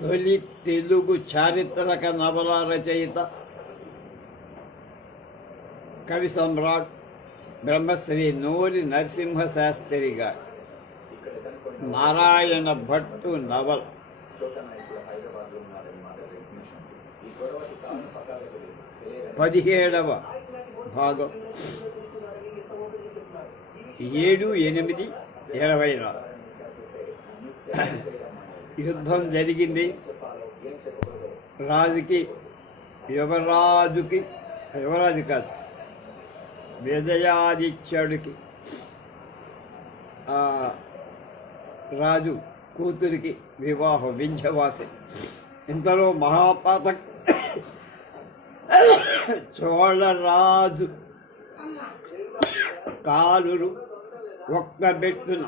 తొలి తెలుగు చారిత్రక నవల రచయిత, కవి సమ్రాట్ బ్రహ్మశ్రీ నోలి నరసింహశాస్త్రి గారు నారాయణ భట్టు నవల 17వ భాగం 7/8/24. యుద్ధం జరిగింది. యువరాజు కాదు, విజయాదిత్యుడికి రాజు కూతురికి వివాహం, వింధ్యవాసి. ఇంతలో మహాపాతక చోళరాజు కాలురు ఒక్క బెట్టున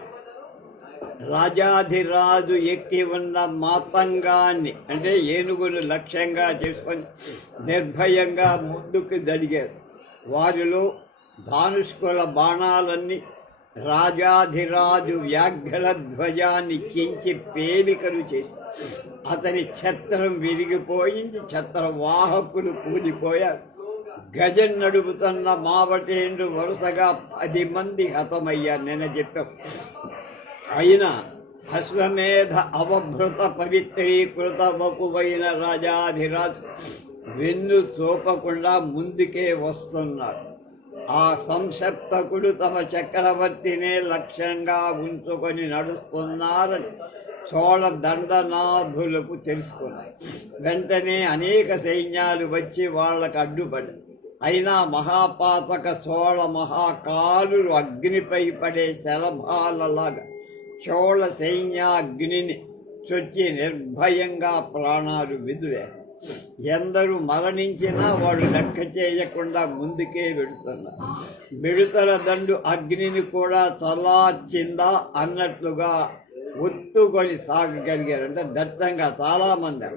రాజాధిరాజు ఎక్కి ఉన్న మాతంగాన్ని, అంటే ఏనుగును లక్ష్యంగా చేసుకొని నిర్భయంగా ముందుకు దడిగారు. వారిలో ధానుష్కుల బాణాలన్నీ రాజాధిరాజు వ్యాఘ్ర ధ్వజాన్ని చించి పేలికలు చేసి అతని ఛత్రం విరిగిపోయింది. ఛత్రవాహకులు కూలిపోయారు. గజం నడుపుతున్న మావటేండ్రు వరుసగా 10 మంది హతమయ్యారు. నిన్న చెప్పాం. అయినా అశ్వమేధ అవభృత పవిత్రీకృత వపువైన రాజాధిరాజు వెన్ను చూపకుండా ముందుకే వస్తున్నారు. ఆ సంక్షప్తకుడు తమ చక్రవర్తినే లక్ష్యంగా ఉంచుకొని నడుస్తున్నారని చోళ దండనాథులకు తెలుసుకున్నారు. వెంటనే అనేక సైన్యాలు వచ్చి వాళ్లకు అడ్డుపడ్డాయి. అయినా మహాపాతక చోళ మహాకాలులు అగ్నిపై పడే శలభాలలాగా చోళ సైన్యాగ్నిని చొచ్చి నిర్భయంగా ప్రాణాలు విదిలే. ఎందరూ మరణించినా వాడు లెక్క చేయకుండా ముందుకే వెడుతున్నారు. మిడతల దండు అగ్నిని కూడా చల్లార్చిందా అన్నట్లుగా ఒత్తుకొని సాగగలిగారు. అంటే దట్టంగా చాలామంది.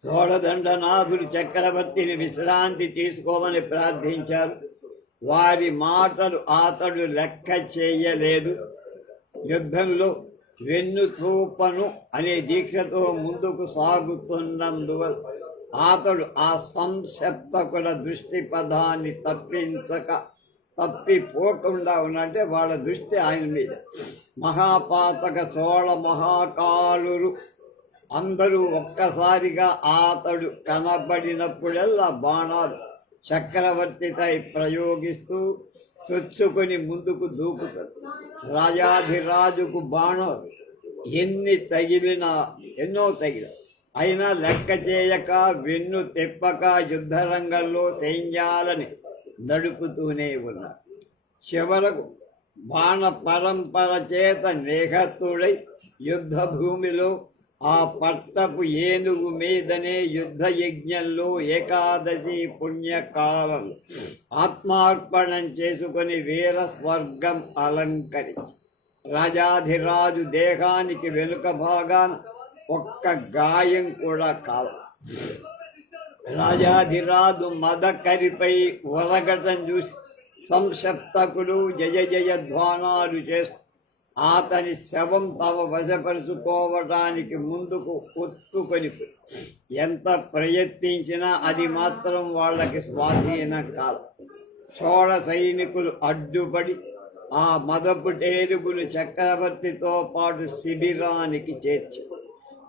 చోళదండనాథుడు చక్రవర్తిని విశ్రాంతి తీసుకోమని ప్రార్థించారు. వారి మాటలు అతడు లెక్క చేయలేదు. యుద్ధంలో వెన్ను చూపను అనే దీక్షతో ముందుకు సాగుతున్నందువల్ల అతడు ఆ సంక్షప్తకుల దృష్టి పదాన్ని తప్పిపోకుండా ఉన్నట్టే వాళ్ళ దృష్టి ఆయన మీద. మహాపాతక చోళ మహాకాలురు అందరూ ఒక్కసారిగా అతడు కనబడినప్పుడల్లా బాణాలు చక్రవర్తిపై ప్రయోగిస్తూ చొచ్చుకొని ముందుకు దూకుతారు. రాజాధిరాజుకు బాణాలు ఎన్నో తగిల అయినా లెక్క చేయక వెన్ను తెప్పక యుద్ధరంగంలో సైన్యాలని నడుపుతూనే ఉన్నారు. చివరకు బాణ పరంపర చేత నిహతుడై యుద్ధ భూమిలో ఆ పట్టపు ఏనుగు మీదనే యుద్ధ యజ్ఞంలో ఏకాదశి పుణ్యకాలం ఆత్మార్పణం చేసుకుని వీర స్వర్గం అలంకరించి రాజాధిరాజు దేహానికి వెనుక భాగాన ఒక్క గాయం కూడా కాదు. రాజాధిరాజు మదకరిపై ఒరగటం చూసి సంక్షప్తకులు జయ జయ ధ్వానాలు చేస్తూ అతని శవం తమ వశపరుచుకోవటానికి ముందుకు ఒత్తుకొని ఎంత ప్రయత్నించినా అది మాత్రం వాళ్ళకి స్వాధీనం కాదు. చోళ సైనికులు అడ్డుపడి ఆ మదపుటేరుగులు చక్రవర్తితో పాటు శిబిరానికి చేర్చి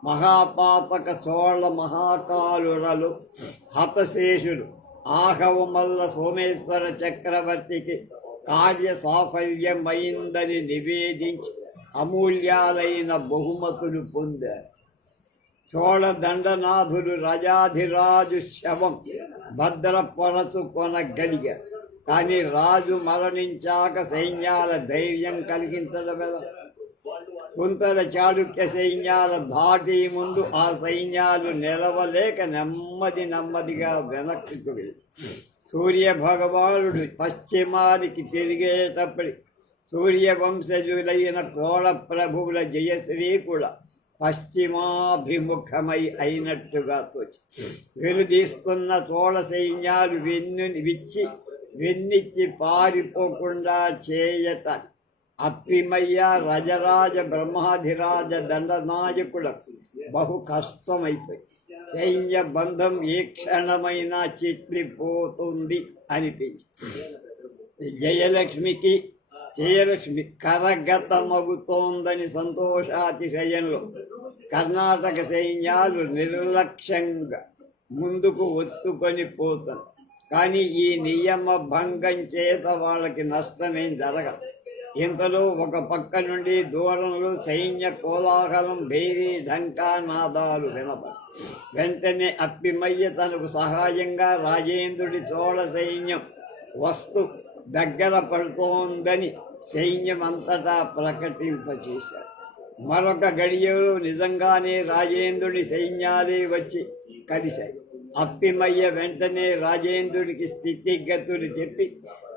మహాపాతక చోళ మహాకాలురలు హతశేషులు ఆహవమల్ల సోమేశ్వర చక్రవర్తికి కార్య సాఫల్యమైందని నివేదించి అమూల్యాలైన బహుమతులు పొందారు. చోళ దండనాథులు రాజాధిరాజు శవం భద్రపరచుకొనగలిగారు. కానీ రాజు మరణించాక సైన్యాల ధైర్యం కలిగించడం కుంతల చాళుక్య సైన్యాల ధాటి ముందు ఆ సైన్యాలు నిలవలేక నెమ్మదిగా వెనక్కి వెళ్ళి సూర్య భగవానుడు పశ్చిమానికి తిరిగేటప్పటి సూర్యవంశజులైన కోళ ప్రభువుల జయశ్రీ కూడా పశ్చిమాభిముఖమై అయినట్టుగా తోచి వెలుదీసుకున్న చోళ సైన్యాలు వెన్నిచ్చి పారిపోకుండా చేయటానికి అప్పిమయ్య రజరాజ బ్రహ్మాధిరాజ దండనాయకులకు బహు కష్టమైపోయి సైన్య బంధం ఏ క్షణమైనా చిట్లిపోతుంది అనిపించి జయలక్ష్మి కరగతమవుతోందని సంతోషాతిశయంలో కర్ణాటక సైన్యాలు నిర్లక్ష్యంగా ముందుకు ఒత్తుకొని పోతారు. కానీ ఈ నియమ భంగం చేత వాళ్ళకి నష్టమేం జరగదు. ఇంతలో ఒక పక్క నుండి దూరంలో సైన్య కోలాహలం, భేరీ ఢంకా నాదాలు వినపడి వెంటనే అప్పిమయ్య తనకు సహాయంగా రాజేంద్రుడి చోళ సైన్యం వస్తు దగ్గర పడుతోందని సైన్యం అంతటా ప్రకటింపచేశారు. మరొక గడియలో నిజంగానే రాజేంద్రుడి సైన్యాలే వచ్చి కలిశాయి. అప్పిమయ్య వెంటనే రాజేంద్రుడికి స్థితిగతులు చెప్పి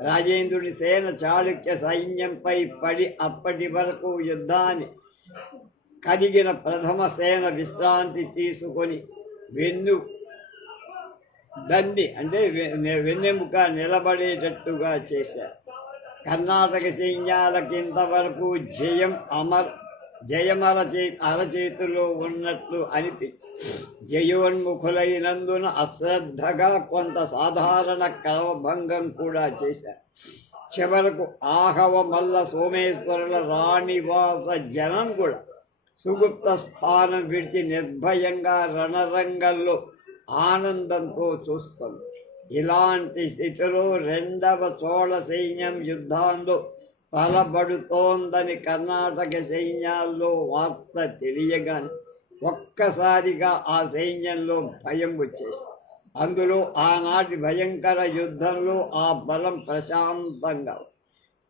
రాజేంద్రుడి సేన చాళుక్య సైన్యంపై పడి అప్పటి వరకు యుద్ధాన్ని కలిగిన ప్రథమ సేన విశ్రాంతి తీసుకొని వెన్నెముక నిలబడేటట్టుగా చేశారు. కర్ణాటక సైన్యాలకు ఇంతవరకు జయమర అరచేతిలో ఉన్నట్లు అనిపించి జయోన్ముఖులైనందున అశ్రద్ధగా కొంత సాధారణ క్రమభంగం కూడా చేశారు. చివరకు ఆహవ మల్ల సోమేశ్వరుల రాణివాస జనం కూడా సుగుప్త స్థానం విడిచి నిర్భయంగా రణరంగంలో ఆనందంతో చూస్తుంది. ఇలాంటి స్థితిలో రెండవ చోళ సైన్యం యుద్ధంలో తలబడుతోందని కర్ణాటక సైన్యాల్లో వార్త తెలియగానే ఒక్కసారిగా ఆ సైన్యంలో భయం వచ్చేసి అందులో ఆనాటి భయంకర యుద్ధంలో ఆ బలం ప్రశాంతంగా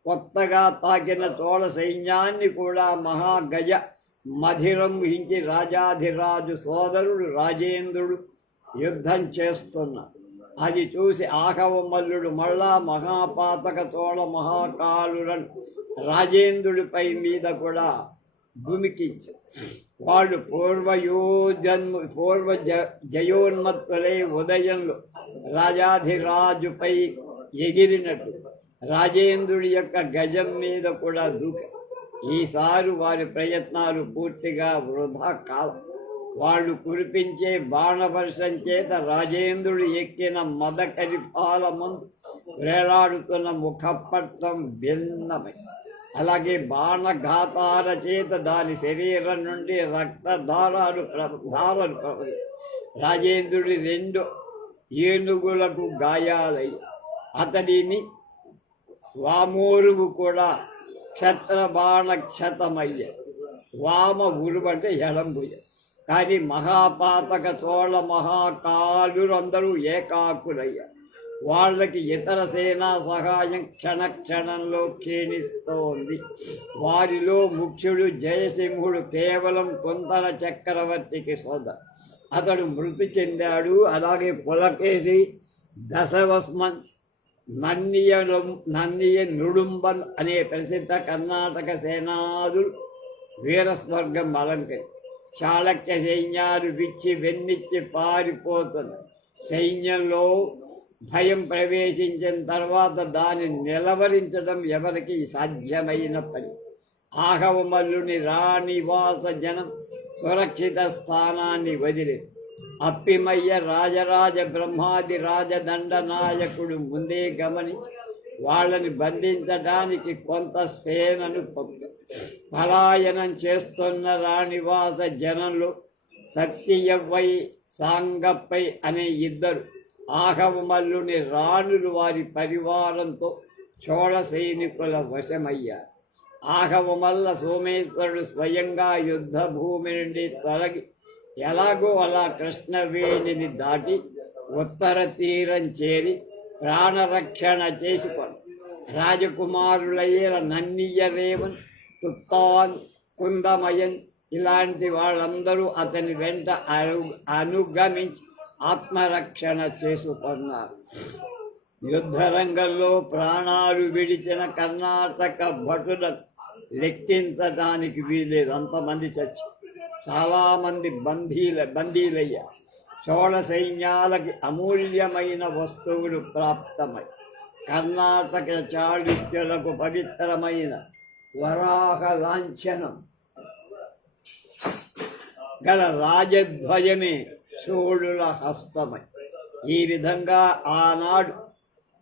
కొత్తగా తాకిన చోళ సైన్యాన్ని కూడా మహాగజ మధిరం హించి రాజాధిరాజు సోదరుడు రాజేంద్రుడు యుద్ధం చేస్తున్నారు. అది చూసి ఆహవమల్లుడు మళ్ళా మహాపాతక చోళ మహాకాలులను రాజేంద్రుడిపై మీద కూడా భూమికించారు. వాళ్ళు జయోన్మత్తులై ఉదయంలో రాజాధిరాజుపై ఎగిరినట్టు రాజేంద్రుడి యొక్క గజం మీద కూడా దూకారు. ఈసారి వారి ప్రయత్నాలు పూర్తిగా వృధా కాలం. వాళ్ళు కురిపించే బాణవర్షం చేత రాజేంద్రుడు ఎక్కిన మదకరిపాల ముందు వేలాడుతున్న ముఖపట్టం భిన్నమై అలాగే బాణఘాతాల చేత దాని శరీరం నుండి రక్తధారాలు ప్రవహించాయి. రాజేంద్రుడి 2 ఏనుగులకు గాయాలై అతడిని వామోరువు కూడా క్షత్రబాణ క్షతమయ్యాయి. వామ ఉరువు అంటే ఎడంబుయ. కానీ మహాపాతక చోళ మహాకాలురందరూ ఏకాకులయ్యారు. వాళ్ళకి ఇతర సేనా సహాయం క్షణక్షణంలో క్షీణిస్తోంది. వారిలో ముఖ్యుడు జయసింహుడు కేవలం కుంతల చక్రవర్తికి సోదరు. అతడు మృతి చెందాడు. అలాగే పులకేసి, దశవస్మన్, నన్నియ నుడుంబన్ అనే ప్రసిద్ధ కర్ణాటక సేనాదులు వీరస్వర్గం అలంకరి. చాళక్య సైన్యాలు విచ్చి వెన్నిచ్చి పారిపోతున్నారు. సైన్యంలో భయం ప్రవేశించిన తర్వాత దాన్ని నిలవరించడం ఎవరికి సాధ్యమైన పని. ఆహవమల్లుని రాణివాస జనం సురక్షిత స్థానాన్ని వదిలి అప్పిమయ్య రాజరాజ బ్రహ్మాది రాజదండ నాయకుడు ముందే గమనించి వాళ్ళని బంధించడానికి కొంత సేనను పంపారు. పలాయనం చేస్తున్న రాణివాస జనంలో సత్యవ్వై సాంగప్పై అనే 2 ఆహవమల్లుని రాణులు వారి పరివారంతో చోళ సైనికుల వశమయ్యారు. ఆహవమల్ల సోమేశ్వరుడు స్వయంగా యుద్ధ భూమి నుండి తొలగి ఎలాగో అలా కృష్ణవేణిని దాటి ఉత్తర తీరం చేరి ప్రాణరక్షణ చేసుకొని రాజకుమారులయ్యేల నన్నియరేవన్, తుత్తాన్, కుందమయన్ ఇలాంటి వాళ్ళందరూ అతని వెంట అనుగమించి ఆత్మరక్షణ చేసుకున్నారు. యుద్ధరంగంలో ప్రాణాలు విడిచిన కర్ణాటక భటులను లెక్కించడానికి వీలేదు. అంతమంది చచ్చి చాలామంది బందీలయ్యారు. చోళ సైన్యాలకి అమూల్యమైన వస్తువులు ప్రాప్తమై కర్ణాటక చాళుక్యులకు పవిత్రమైన వరాహ లాంఛనం గల రాజధ్వజమే చోళుల హస్తమై. ఈ విధంగా ఆనాడు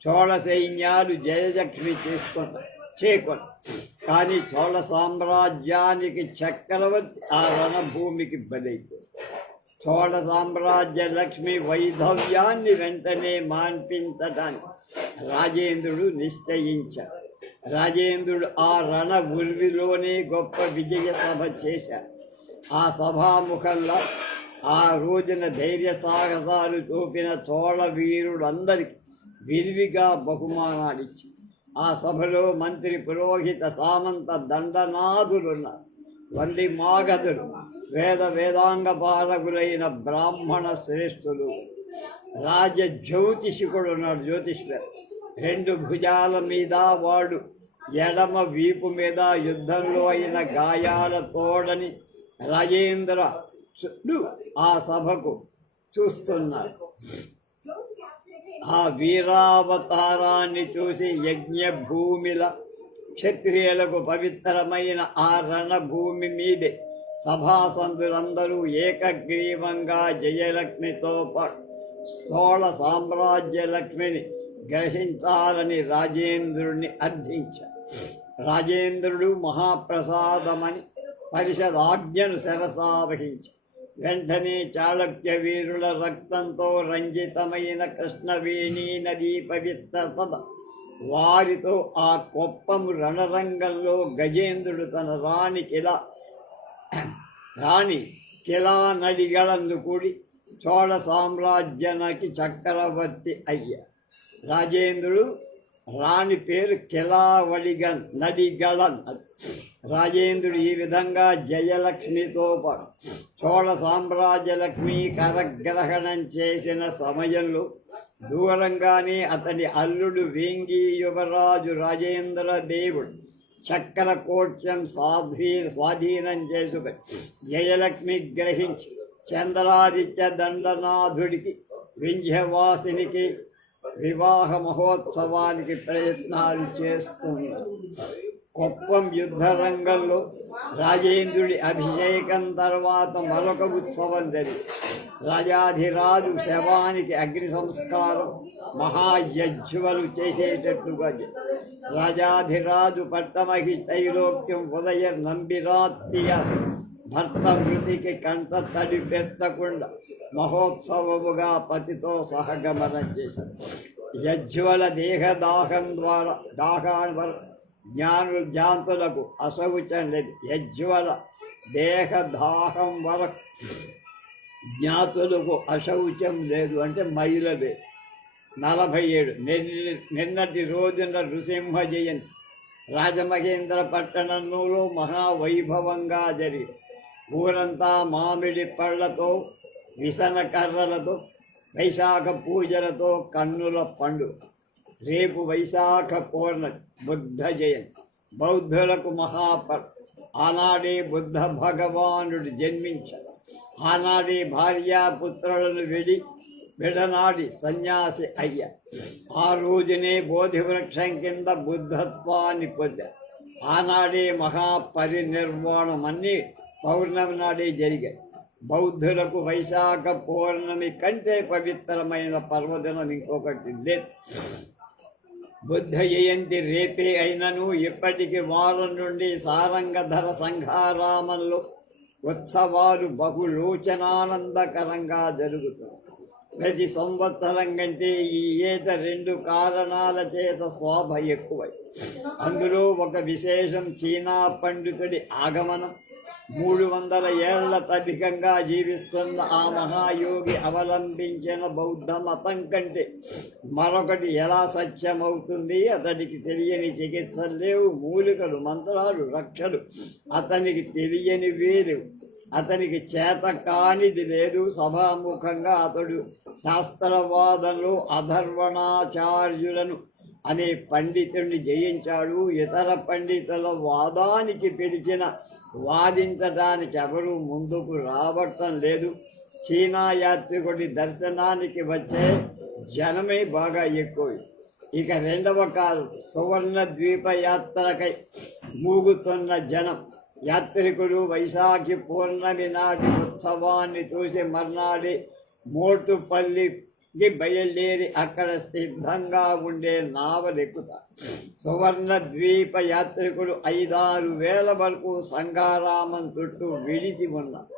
చోళ సైన్యాలు జయలక్ష్మి చేకొని కానీ చోళ సామ్రాజ్యానికి చక్రవర్తి ఆ రణభూమికి బలైపోయింది. చోళ సామ్రాజ్య లక్ష్మి వైధవ్యాన్ని వెంటనే మాన్పించడానికి రాజేంద్రుడు నిశ్చయించాడు. రాజేంద్రుడు ఆ రణ ఉర్విలోనే గొప్ప విజయ సభ చేశాడు. ఆ సభాముఖంలో ఆ రోజున ధైర్య సాహసాలు చూపిన చోళ వీరులందరికీ విరివిగా బహుమానాలిచ్చి ఆ సభలో మంత్రి పురోహిత సామంత దండనాథులున్నారు. వంది మాగధులు, వేదాంగ పాలకులైన బ్రాహ్మణ శ్రేష్ఠులు, రాజ జ్యోతిషికుడు ఉన్నాడు. జ్యోతిష్కుడు 2 భుజాల మీద వాడు ఎడమ వీపు మీద యుద్ధంలో అయిన గాయాల తోడని రాజేంద్రుడు ఆ సభకు చూస్తున్నాడు. ఆ వీరావతారాన్ని చూసి యజ్ఞభూమిల క్షత్రియులకు పవిత్రమైన ఆ రణభూమి మీదే సభాసందులందరూ ఏకగ్రీవంగా జయలక్ష్మితో స్థోళ సామ్రాజ్య లక్ష్మిని గ్రహించాలని రాజేంద్రుడిని అర్థించారు. రాజేంద్రుడు మహాప్రసాదమని పరిషదాజ్ఞను శరసావహించి వెంటనే చాళుక్య వీరుల రక్తంతో రంజితమైన కృష్ణవేణి నదీ పవిత్రత వారితో ఆ కొప్పము రణరంగంలో గజేంద్రుడు తన రాణి కిలా నడిగలందు కూడి చోళ సామ్రాజ్యానికి చక్రవర్తి అయ్యారు. రాజేంద్రుడు రాణి పేరు కిలావళిగన్ నడిగళన్. రాజేంద్రుడు ఈ విధంగా జయలక్ష్మితో పాటు చోళ సామ్రాజ్య లక్ష్మి కరగ్రహణం చేసిన సమయంలో దూరంగానే అతని అల్లుడు వేంగి యువరాజు రాజేంద్ర దేవుడు చక్రకోట్యం స్వాధీనం చేసుకుని జయలక్ష్మి గ్రహించి చంద్రాదిత్య దండనాథుడికి వింధ్యవాసినికి వివాహ మహోత్సవానికి ప్రయత్నాలు చేస్తున్నారు. కొప్పం యుద్ధ రంగంలో రాజేంద్రుడి అభిషేకం తర్వాత మరొక ఉత్సవం జరిగింది. రాజాధిరాజు శవానికి అగ్ని సంస్కారం మహాయజ్ఞులు చేసేటట్టుగా రాజాధిరాజు పట్టమహి తైలోక్యం ఉదయ నంబిరాత్రియ భర్త మృతికి కంట తడి పెట్టకుండా మహోత్సవముగా పతితో సహగమనం చేశారు. యజ్వల దేహదాహం ద్వారా జ్ఞానులకు అశౌచం లేదు. యజ్వల దేహదాహం వరకు జ్ఞాతులకు అశౌచం లేదు అంటే మహిళలే. 47 నిన్నటి రోజున నృసింహ జయంతి రాజమహేంద్ర పట్టణంలో మహావైభవంగా జరిగింది. ఊరంతా మామిడి పళ్ళతో విసన కర్రలతో వైశాఖ పూజలతో కన్నుల పండుగ. రేపు వైశాఖ పౌర్ణమి బుద్ధ జయంతి, బౌద్ధులకు మహాపర్వ. ఆనాడే బుద్ధ భగవానుడు జన్మించాడు. ఆనాడే భార్యాపుత్రులను విడనాడి సన్యాసి అయ్యా. ఆ రోజునే బోధివృక్షం కింద బుద్ధత్వాన్ని పొందారు. ఆనాడే మహాపరినిర్వాణం అన్నీ పౌర్ణమి నాడే జరిగాయి. బౌద్ధులకు వైశాఖ పౌర్ణమి కంటే పవిత్రమైన పర్వదినం ఇంకొకటి లేదు. బుద్ధ జయంతి రేపే అయినను ఇప్పటికి వారం నుండి సారంగధర సంఘారామంలో ఉత్సవాలు బహులోచనానందకరంగా జరుగుతాయి. ప్రతి సంవత్సరం కంటే ఈ ఏట 2 కారణాల చేత శోభ ఎక్కువై. అందులో ఒక విశేషం చీనా పండితుడి ఆగమనం. 300 ఏళ్ల అధికంగా జీవిస్తున్న ఆ మహాయోగి అవలంబించిన బౌద్ధ మతం కంటే మరొకటి ఎలా సత్యమవుతుంది? అతనికి తెలియని చికిత్సలు లేవు, మూలికలు, మంత్రాలు, రక్షలు అతనికి తెలియని వేరు. అతనికి చేత కానిది లేదు. సభాముఖంగా అతడు శాస్త్రవాదంలో అధర్వణాచార్యులను అనే పండితుడిని జయించాడు. ఇతర పండితుల వాదానికి పిలిచిన వాదించడానికి ఎవరూ ముందుకు రావటం లేదు. చీనా యాత్రికుడి దర్శనానికి వచ్చే జనమే బాగా ఎక్కువ. ఇక రెండవ కాలం సువర్ణ ద్వీప యాత్రకై మూగుతున్న జనం. యాత్రికులు వైశాఖి పౌర్ణమి నాటి ఉత్సవాన్ని చూసి మర్నాడే మోటుపల్లికి బయలుదేరి అక్కడ సిద్ధంగా ఉండే నావలెక్కుతారు. సువర్ణ ద్వీప యాత్రికులు 5-6 వేల వరకు సంఘారామం చుట్టూ విడిసి ఉన్నారు.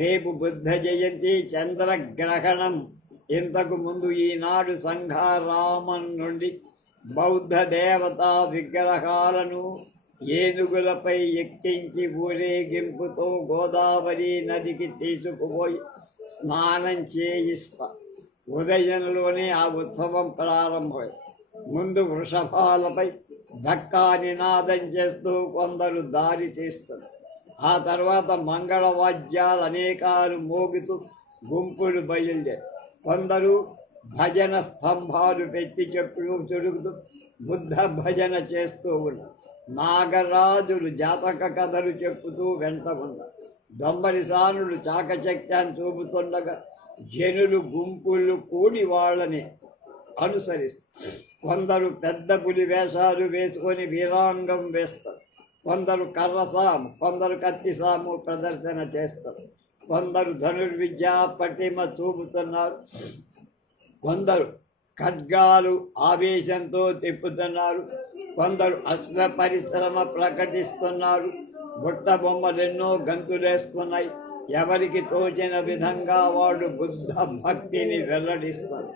రేపు బుద్ధ జయంతి, చంద్రగ్రహణం. ఇంతకు ముందు ఈనాడు సంఘారామం నుండి బౌద్ధ దేవతా విగ్రహాలను ఏనుగులపై ఎక్కించి ఊరేగింపుతో గోదావరి నదికి తీసుకుపోయి స్నానం చేయిస్తారు. ఉదయంలోనే ఆ ఉత్సవం ప్రారంభమైంది. ముందు వృషభాలపై ధక్కా నినాదం చేస్తూ కొందరు దారి తీస్తారు. ఆ తర్వాత మంగళవాద్యాలు అనేకాలు మోగుతూ గుంపులు బయలుదేరు. కొందరు భజన స్తంభాలు పెట్టి చెప్పులు చుడుకుతూ బుద్ధ భజన చేస్తూ ఉన్నారు. నాగరాజులు జాతక కథలు చెప్పుతూ వెంట ఉన్నారు. దొంబరిసానులు చాకచక్యాన్ని చూపుతుండగా జనులు గుంపులు కూడి వాళ్ళని అనుసరిస్తారు. కొందరు పెద్ద పులి వేషాలు వేసుకొని వీరాంగం వేస్తారు. కొందరు కర్రసాము, కొందరు కత్తిసాము ప్రదర్శన చేస్తారు. కొందరు ధనుర్విద్యా పటిమ చూపుతున్నారు. కొందరు ఖడ్గాలు ఆవేశంతో తిప్పుతున్నారు. కొందరు అశ్వ పరిశ్రమ ప్రకటిస్తున్నారు. బుట్ట బొమ్మలెన్నో గంతులేస్తున్నాయి. ఎవరికి తోచిన విధంగా వాడు బుద్ధ భక్తిని వెల్లడిస్తారు.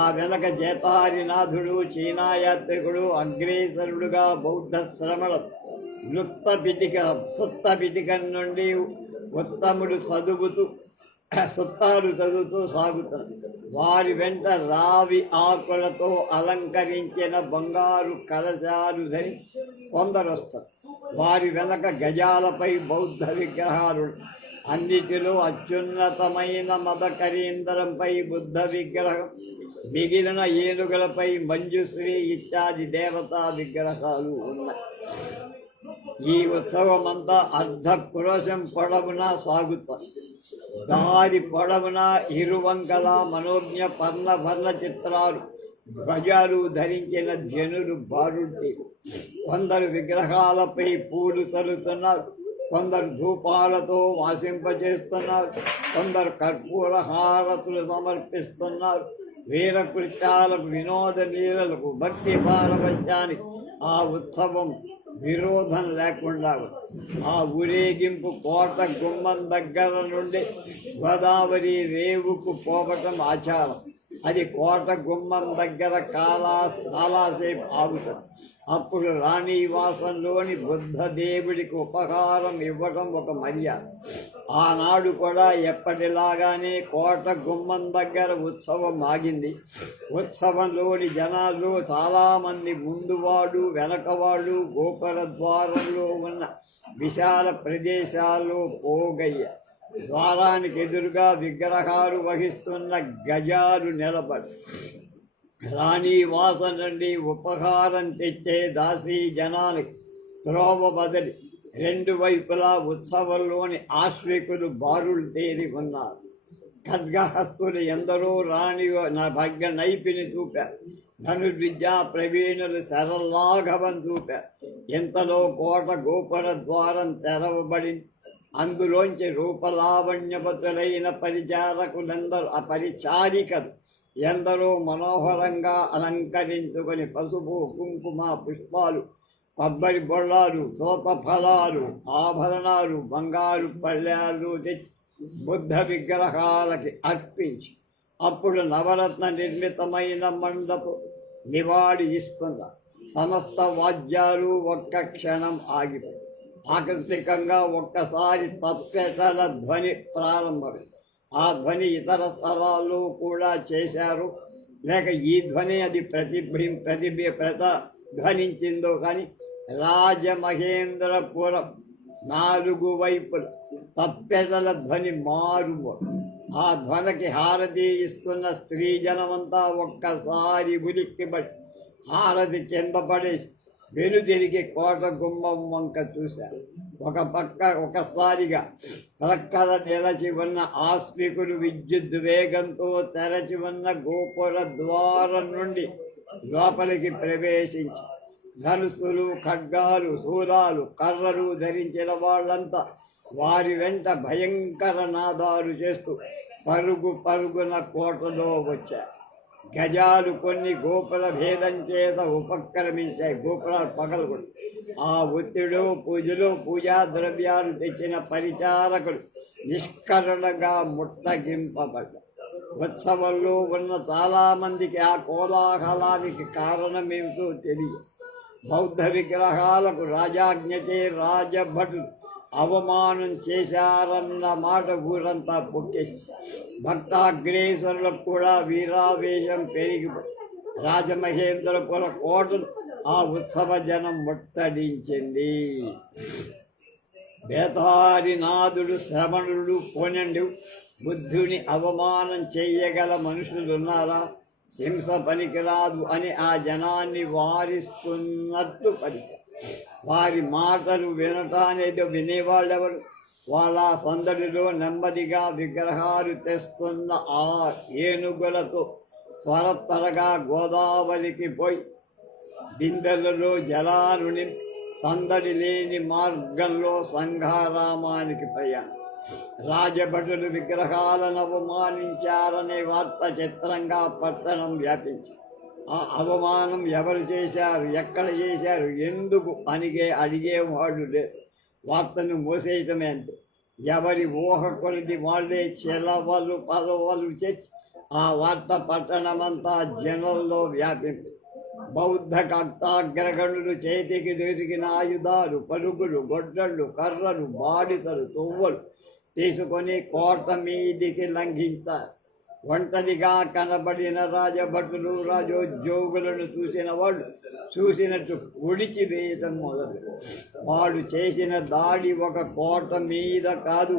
ఆ వెనక జేతారినాథుడు, చీనా యాత్రికుడు అగ్రేసరుడుగా బౌద్ధ శ్రమణ సుత్త పిటికం నుండి ఉత్తముడు సుత్తాలు చదువుతూ సాగుతారు. వారి వెంట రావి ఆకులతో అలంకరించిన బంగారు కలశాలు ధరి కొందరు వస్తారు. వారి వెనక గజాలపై బౌద్ధ విగ్రహాలు, అన్నిటిలో అత్యున్నతమైన మదకరీంద్రంపై బుద్ధ విగ్రహం, మిగిలిన ఏనుగులపై మంజుశ్రీ ఇత్యాది దేవతా విగ్రహాలు ఉన్నాయి. ఈ ఉత్సవమంతా అర్ధ పురుషం పొడవునా సాగుతారు. దారి పొడవున ఇరువంకల మనోజ్ఞ పర్ణ చిత్రాలు, ధ్వజాలు ధరించిన జనులు బారుంటే కొందరు విగ్రహాలపై పూలు చల్లుతున్నారు. కొందరు ధూపాలతో వాసింపజేస్తున్నారు. కొందరు కర్పూర హారతులు సమర్పిస్తున్నారు. వీరకృత్యాలకు, వినోద లీలలకు, భక్తి పారవశ్యానికి ఆ ఉత్సవం విరోధం లేకుండా. ఆ ఊరేగింపు కోట గుమ్మం దగ్గర నుండి గోదావరి రేవుకు పోవటం ఆచారం. అది కోట గుమ్మం దగ్గర చాలాసేపు ఆగుతుంది. అప్పుడు రాణివాసంలోని బుద్ధదేవుడికి ఉపహారం ఇవ్వటం ఒక మర్యాద. ఆనాడు కూడా ఎప్పటిలాగానే కోట గుమ్మం దగ్గర ఉత్సవం ఆగింది. ఉత్సవంలోని జనాలు చాలామంది ముందువాడు, వెనకవాడు గోపుర ద్వారంలో ఉన్న విశాల ప్రదేశాల్లో పోగయ్యారు. ద్వారానికి ఎదురుగా విగ్రహాలు వహిస్తున్న గజాలు నిలబడి రాణివాసం నుండి ఉపహారం తెచ్చే దాసీ జనానికి త్రోవ బదిలి రెండు వైపులా ఉత్సవంలోని ఆశ్వికులు బారులు తేరి ఉన్నారు. ఖడ్గహస్తులు ఎందరో రాణి భగ్న నైపిని చూపారు. ధనుర్విద్యా ప్రవీణులు శరలాఘవం చూపారు. ఇంతలో కోట గోపుర ద్వారం తెరవబడింది. అందులోంచి రూపలావణ్యవతులైన పరిచారికలు ఎందరో మనోహరంగా అలంకరించుకొని పసుపు, కుంకుమ, పుష్పాలు, కొబ్బరి బొళ్ళాలు, తోత ఫలాలు, ఆభరణాలు, బంగారు పళ్ళాలు తెచ్చి బుద్ధ విగ్రహాలకి అర్పించి అప్పుడు నవరత్న నిర్మితమైన మండపం నివాళి ఇస్తున్నారు. సమస్త వాద్యాలు ఒక్క క్షణం ఆగిపోయి ఆకస్మికంగా ఒక్కసారి తప్పెటల ధ్వని ప్రారంభమైంది. ఆ ధ్వని ఇతర స్థలాల్లో కూడా చేశారు, లేక ఈ ధ్వని అది ప్రతిధ్వనించిందో కానీ రాజమహేంద్రపురం 4 వైపుల తప్పెటల ధ్వని మారుమో. ఆ ధ్వనికి హారతి ఇస్తున్న స్త్రీ జనమంతా ఒక్కసారి ఉలిక్కిపడి హారతి కింద పడేసి వెనుతిరిగి కోట గుమ్మం వంక చూశారు. ఒకసారిగా ప్రక్కల నిలచి ఉన్న ఆస్తికులు విద్యుత్ వేగంతో తెరచి ఉన్న గోపుర ద్వారం నుండి లోపలికి ప్రవేశించి ధనుసులు, ఖడ్గాలు, శూలాలు, కర్రలు ధరించిన వాళ్ళంతా వారి వెంట భయంకర నాదాలు చేస్తూ పరుగున కోటలో వచ్చారు. గజాలు కొన్ని గోపుర భేదం చేత ఉపక్రమించాయి. గోపురాలు పగలగొడు. ఆ ఒత్తిడిలో పూజలో పూజా ద్రవ్యాలు తెచ్చిన పరిచారకులు నిష్కరణగా ముట్టగింపబడ్డారు. ఉత్సవంలో ఉన్న చాలామందికి ఆ కోలాహలానికి కారణమేమిటో తెలియదు. బౌద్ధ విగ్రహాలకు రాజాజ్ఞచే రాజభటులు అవమానం చేశారన్న మాట ఊరంతా పొక్కేసి భక్తాగ్రేశ్వరులకు కూడా వీరావేశం పెరిగిపోయి రాజమహేంద్రపుర కోటను ఆ ఉత్సవ జనం ముట్టడించింది. బేతారినాథుడు, శ్రవణుడు పోనండు బుద్ధుని అవమానం చెయ్యగల మనుషులున్నారా? హింస పనికిరాదు అని ఆ జనాన్ని వారిస్తున్నట్టు పలికారు. వారి మాటలు వినటానేదో వినేవాళ్ళెవరు? వాళ్ళ సందడిలో నెమ్మదిగా విగ్రహాలు తెస్తున్న ఆ ఏనుగులతో త్వరగా గోదావరికి పోయి బిందెలలో జలాలు నింపి సందడి లేని మార్గంలో సంఘారామానికి ప్రయాణం. రాజభటులు విగ్రహాలను అవమానించారనే వార్త చిత్రంగా పట్టణం వ్యాపించి ఆ అవమానం ఎవరు చేశారు, ఎక్కడ చేశారు, ఎందుకు అడిగేవాడు లేదు. వార్తను మోసేయటమే అంతే. ఎవరి ఊహ కొలిది వాళ్ళే చెలవలు పదవలు చేసి ఆ వార్త పట్టణమంతా జనంలో వ్యాపించి బౌద్ధ భక్తాగ్రగణులు చేతికి దొరికిన ఆయుధాలు, పలుగులు, గొడ్డళ్ళు, కర్రలు, బాడితలు, తువ్వలు తీసుకొని కోట మీదికి లంఘించారు. ఒంటరిగా కనబడిన రాజభటులు, రాజోద్యోగులను చూసిన వాళ్ళు చూసినట్టు ఒడిచివేయటం మొదలు. వాడు చేసిన దాడి ఒక కోట మీద కాదు,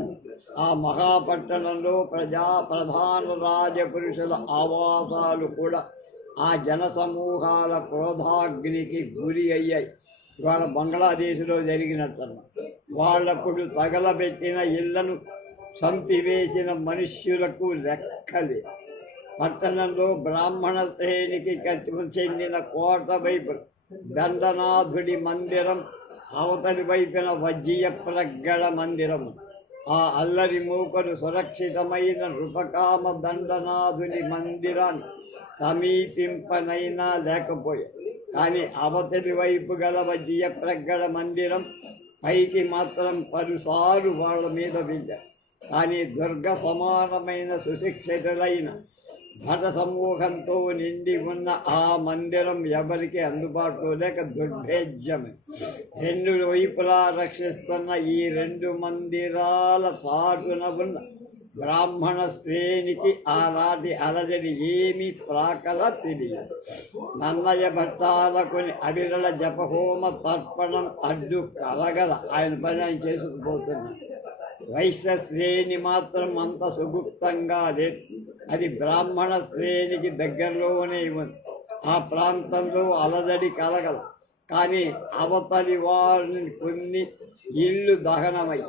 ఆ మహాపట్టణంలో ప్రధాన రాజపురుషుల ఆవాసాలు కూడా ఆ జనసమూహాల క్రోధాగ్నికి గురి అయ్యాయి. ఇవాళ బంగ్లాదేశ్లో జరిగినట్టు వాళ్లప్పుడు తగలబెట్టిన ఇళ్లను చంపివేసిన మనుష్యులకు లెక్కలే. పట్టణంలో బ్రాహ్మణ శ్రేణికి చెందిన కోట వైపు దండనాథుడి మందిరం, అవతలి వైపున వజ్జీయ ప్రగ్గళ మందిరం. ఆ అల్లరి మూకలు సురక్షితమైన నృపకామ దండనాథుని మందిరాన్ని సమీపింపనైనా లేకపోయాయి. కానీ అవతలి వైపు గల వజ్జీయ ప్రగ్గళ మందిరం పైకి మాత్రం పలుసార్లు వాళ్ళ మీద వెళ్ళారు. కానీ దుర్గ సమానమైన సుశిక్షితులైన భట సమూహంతో నిండి ఉన్న ఆ మందిరం ఎవరికి అందుబాటులో లేక దుర్భేద్యమే. రెండు వైపులా రక్షిస్తున్న ఈ రెండు మందిరాల చాటున ఉన్న బ్రాహ్మణ శ్రేణికి ఆనాటి అలజడి ఏమీ ప్రాకల తెలియదు. నన్నయ్య భట్టాలకుని అవిరళ జపహోమ తర్పణం అడ్డు కలగల. ఆయన పని ఆయన చేసుకుపోతున్నాడు. వైశ్య శ్రేణి మాత్రం అంత సుగుప్తంగా లేదు. అది బ్రాహ్మణ శ్రేణికి దగ్గరలోనే ఉంది. ఆ ప్రాంతంలో అలజడి కలగల. కానీ అవతలి వారిని కొన్ని ఇళ్ళు దహనమై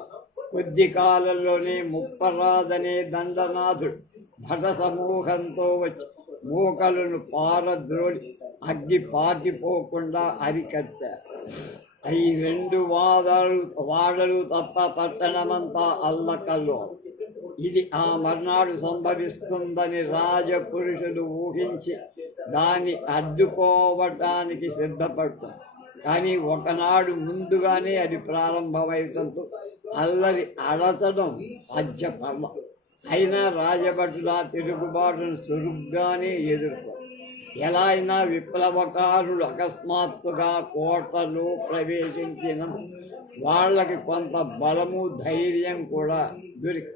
కొద్ది కాలంలోనే ముప్పరాజనే దండనాథుడు భట సమూహంతో వచ్చి మూకలను పారద్రోడి అగ్గి పాటిపోకుండా అరికట్టారు. ఈ రెండు వాడలు తప్ప పట్టణమంతా అల్లకల్లో. ఇది ఆ మర్నాడు సంభవిస్తుందని రాజపురుషులు ఊహించి దాన్ని అడ్డుకోవటానికి సిద్ధపడతారు. కానీ ఒకనాడు ముందుగానే అది ప్రారంభమవడంతో అల్లరి అడచడం సాధ్యపడ. అయినా రాజభటుల తిరుగుబాటును చురుగ్గానే ఎదుర్కొన్నారు. ఎలా అయినా విప్లవకారులు అకస్మాత్తుగా కోటలో ప్రవేశించిన వాళ్ళకి కొంత బలము, ధైర్యం కూడా దొరికి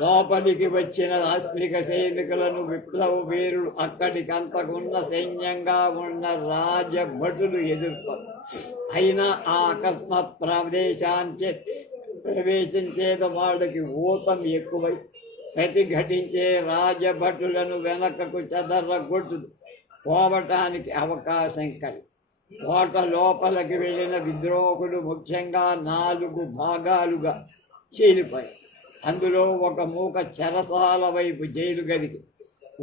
లోపలికి వచ్చిన ఆస్మిక సైనికులను విప్లవ వీరులు అక్కడికంతకున్న సైన్యంగా ఉన్న రాజభటులు ఎదుర్కొన్నారు. అయినా ఆ అకస్మాత్ ప్రవేశించేది వాళ్ళకి ఊతం ఎక్కువై ప్రతిఘటించే రాజభటులను వెనకకు చెదరగొట్టు పోవటానికి అవకాశం కలిగి కోట లోపలికి వెళ్ళిన విద్రోహులు ముఖ్యంగా 4 భాగాలుగా చీలిపోయాయి. అందులో ఒక మూక చెరసాల వైపు జైలు గదికి,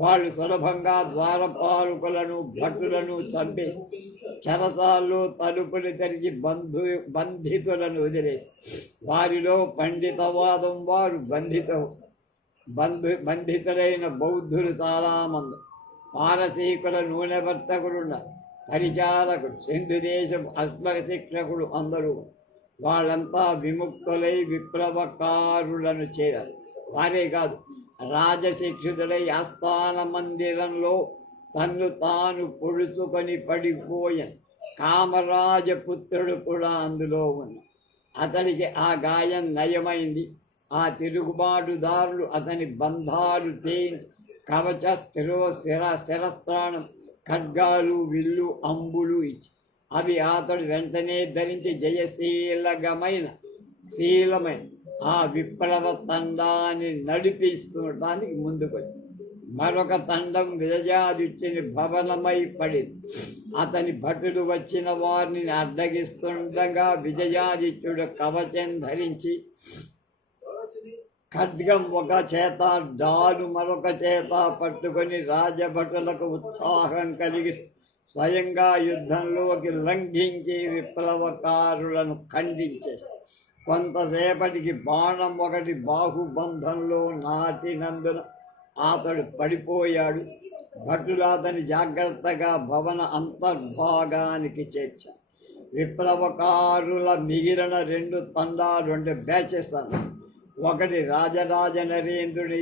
వాళ్ళు సులభంగా ద్వారపాలకులను భటులను చంపేసి చెరసాల్లో తలుపులు తెరిచి బంధితులను వదిలేసి వారిలో పండితవాదం వారు బంధితులైన బౌద్ధులు చాలామంది, పారసీకుల నూనె వర్తకులున్నారు, పరిచారకుడు, సింధు దేశం శిక్షకుడు అందరూ వాళ్ళంతా విముక్తులై విప్లవకారులను చేరారు. వారే కాదు, రాజశిక్షితులై ఆస్థాన మందిరంలో తన్ను తాను పొడుచుకొని పడిపోయాను. కామరాజపుత్రుడు కూడా అందులో ఉన్న. అతనికి ఆ గాయం నయమైంది. ఆ తిరుగుబాటుదారులు అతని బంధాలు తేయించి కవచ శిరస్త్రాణం, ఖడ్గాలు, విల్లు, అంబులు ఇచ్చి అవి అతడు వెంటనే ధరించి జయశీలమైన ఆ విప్లవ తండాన్ని నడిపిస్తుండటానికి ముందుకొచ్చి మరొక తండం విజయాదిత్యుని భవనమై పడింది. అతని భటులు వచ్చిన వారిని అడ్డగిస్తుండగా విజయాదిత్యుడు కవచం ధరించి ఖడ్గం ఒక చేత, డాలు మరొక చేత పట్టుకొని రాజభటులకు ఉత్సాహం కలిగి స్వయంగా యుద్ధంలోకి లంఘించి విప్లవకారులను ఖండించేసి కొంతసేపటికి బాణం ఒకటి బాహుబంధంలో నాటినందున అతడు పడిపోయాడు. భటులు అతని జాగ్రత్తగా భవన అంతర్భాగానికి చేర్చారు. విప్లవకారుల మిగిలిన 2 తండాలు, 2 బ్యాచెస్ అన్నారు. ఒకటి రాజరాజ నరేంద్రుడి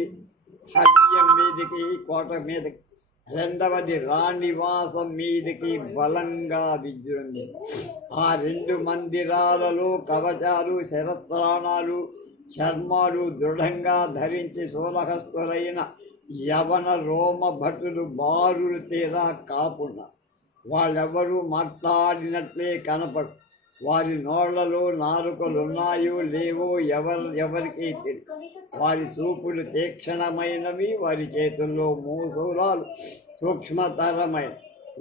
హర్యం మీదికి, కోట మీదకి, రెండవది రాణివాసం మీదకి బలంగా విజృంభించింది. ఆ 2 మందిరాలలో కవచాలు, శరస్త్రాణాలు, చర్మాలు దృఢంగా ధరించి సోలహస్తులైన యవన రోమ భటులు బారులు తీరా కాపున్నారు. వాళ్ళెవరూ మాట్లాడినట్లే కనపడు. వారి నోళ్లలో నాలుకలున్నాయో లేవో ఎవరికీ తెలియదు. వారి చూపులు తీక్షణమైనవి, వారి చేతుల్లో మూసూలాలు సూక్ష్మతరమైన.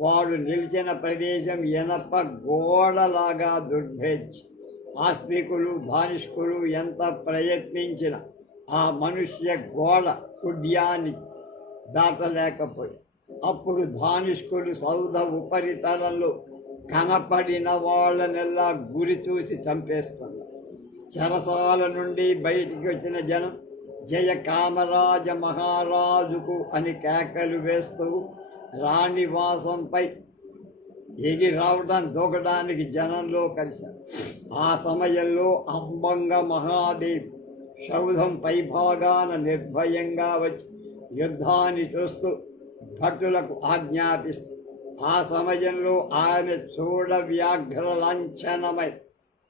వాడు నిలిచిన ప్రదేశం ఎనప గోడలాగా దుర్భేద్యం. ఆస్తికులు, ధానిష్కులు ఎంత ప్రయత్నించిన ఆ మనుష్య గోడ కుడ్యాన్ని దాటలేకపోయి. అప్పుడు ధానిష్కుడు సౌధ ఉపరితలంలో కనపడిన వాళ్ళనెల్లా గురి చూసి చంపేస్తున్నారు. చెరసాల నుండి బయటికి వచ్చిన జనం జయ కామరాజ మహారాజుకు అని కేకలు వేస్తూ రాణివాసంపై ఎగిరావడం దూకడానికి జనంలో కలిశారు. ఆ సమయంలో అంబంగ మహాదేవి సౌధం పైభాగాన నిర్భయంగా వచ్చి యుద్ధాన్ని చూస్తూ భటులకు ఆజ్ఞాపిస్తూ, ఆ సమయంలో ఆమె చూడ వ్యాఘ్ర లాంఛనమై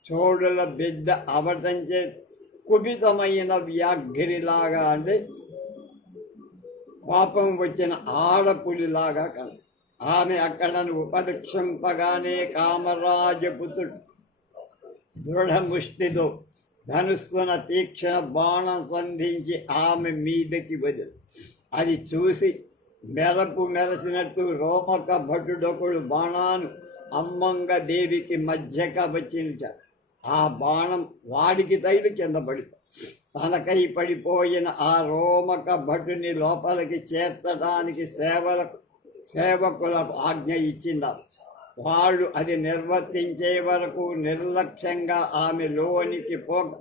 చోడుల బిడ్డ అవటంచే కుపితమైన వ్యాఘ్రిలాగా, అంటే కోపం వచ్చిన ఆడపులిలాగా కలదు. ఆమె అక్కడను ఉపదక్షింపగానే కామరాజపుత్రుడు దృఢముష్టితో ధనుస్సున తీక్షణ బాణం సంధించి ఆమె మీదకి వదిలి, అది చూసి మెరసినట్టు రోమక భటుడొకడు బాణాను అమ్మంగ దేవికి మధ్యక వచ్చించాడు. ఆ బాణం వాడికి తైలు కింద పడిపో తనకై పడిపోయిన ఆ రోమక భటుని లోపలికి చేర్చడానికి సేవకులకు ఆజ్ఞ ఇచ్చిందారు. వాళ్ళు అది నిర్వర్తించే వరకు నిర్లక్ష్యంగా ఆమె లోనికి పోక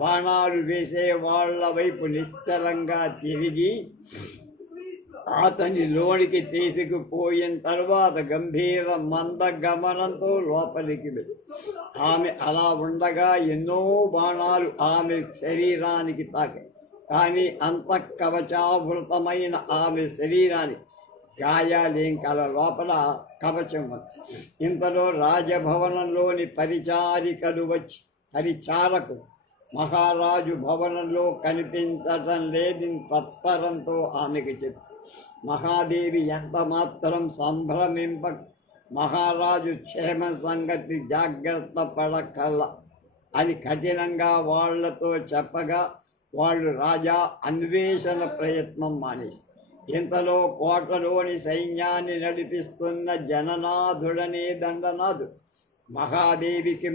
బాణాలు వేసే వాళ్ళ వైపు నిశ్చలంగా తిరిగి అతని లోనికి తీసుకుపోయిన తర్వాత గంభీర మందగమనంతో లోపలికి వెళ్ళి ఆమె అలా ఉండగా ఎన్నో బాణాలు ఆమె శరీరానికి తాకాయి. కానీ అంతఃకవచావృతమైన ఆమె శరీరానికి గాయాలేం కల, లోపల కవచం వచ్చి. ఇంతలో రాజభవనంలోని పరిచారికలు వచ్చి పరిచారకుడు మహారాజు భవనంలో కనిపించటం లేదని తత్పరంతో ఆమెకు చెప్పి, మహాదేవి ఎంత మాత్రం సంభ్రమింప మహారాజు క్షేమ సంగతి జాగ్రత్త పడకల్లా అని కఠినంగా వాళ్లతో చెప్పగా వాళ్ళు రాజా అన్వేషణ ప్రయత్నం మానేసి, ఇంతలో కోటలోని సైన్యాన్ని నడిపిస్తున్న జననాథుడనే దండనాథుడు మహాదేవికి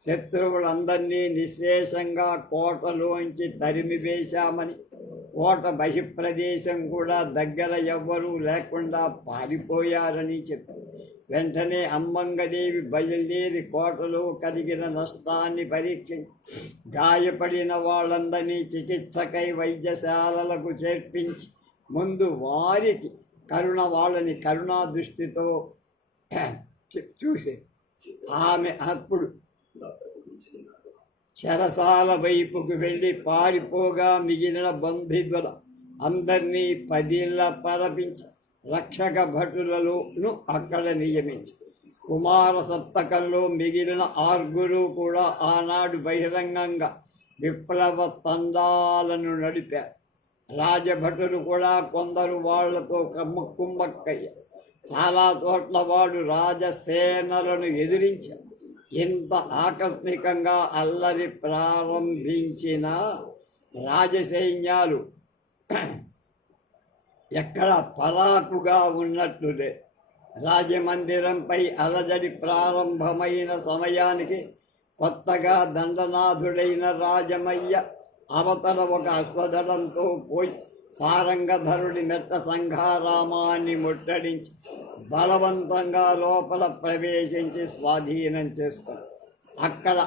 శత్రువులందరినీ నిశ్శేషంగా కోటలోంచి తరిమివేశామని కోట బహిప్రదేశం కూడా దగ్గర ఎవ్వరూ లేకుండా పారిపోయారని చెప్పి వెంటనే అమ్మంగదేవి బయలుదేరి కోటలో కలిగిన నష్టాన్ని పరీక్షించి గాయపడిన వాళ్ళందరినీ చికిత్సకై వైద్యశాలలకు చేర్పించి ముందు వారికి వాళ్ళని కరుణా దృష్టితో చూసే ఆమె అప్పుడు చెరసాల వైపుకు వెళ్ళి పారిపోగా మిగిలిన బంధువుల అందరినీ 10 ఏళ్ల పరపించి రక్షక భటులను అక్కడ నియమించి కుమార సప్తకంలో మిగిలిన 6 కూడా ఆనాడు బహిరంగంగా విప్లవ తండాలను నడిపారు. రాజభటులు కూడా కొందరు వాళ్లతో కుమ్మక్కయ్యారు. చాలా చోట్ల వాడు రాజసేనలను ఎదిరించారు. ఇంత ఆకస్మికంగా అల్లరి ప్రారంభించిన రాజసైన్యాలు ఎక్కడ పరాకుగా ఉన్నట్లులే. రాజమందిరంపై అలజడి ప్రారంభమైన సమయానికి కొత్తగా దండనాథుడైన రాజమయ్య అవతల ఒక అశ్వదళంతో పోయి సారంగధరుడి మెట్ట సంఘారామాన్ని ముట్టడించి బలవంతంగా లోపల ప్రవేశించి స్వాధీనం చేసుకున్నాడు. అక్కడ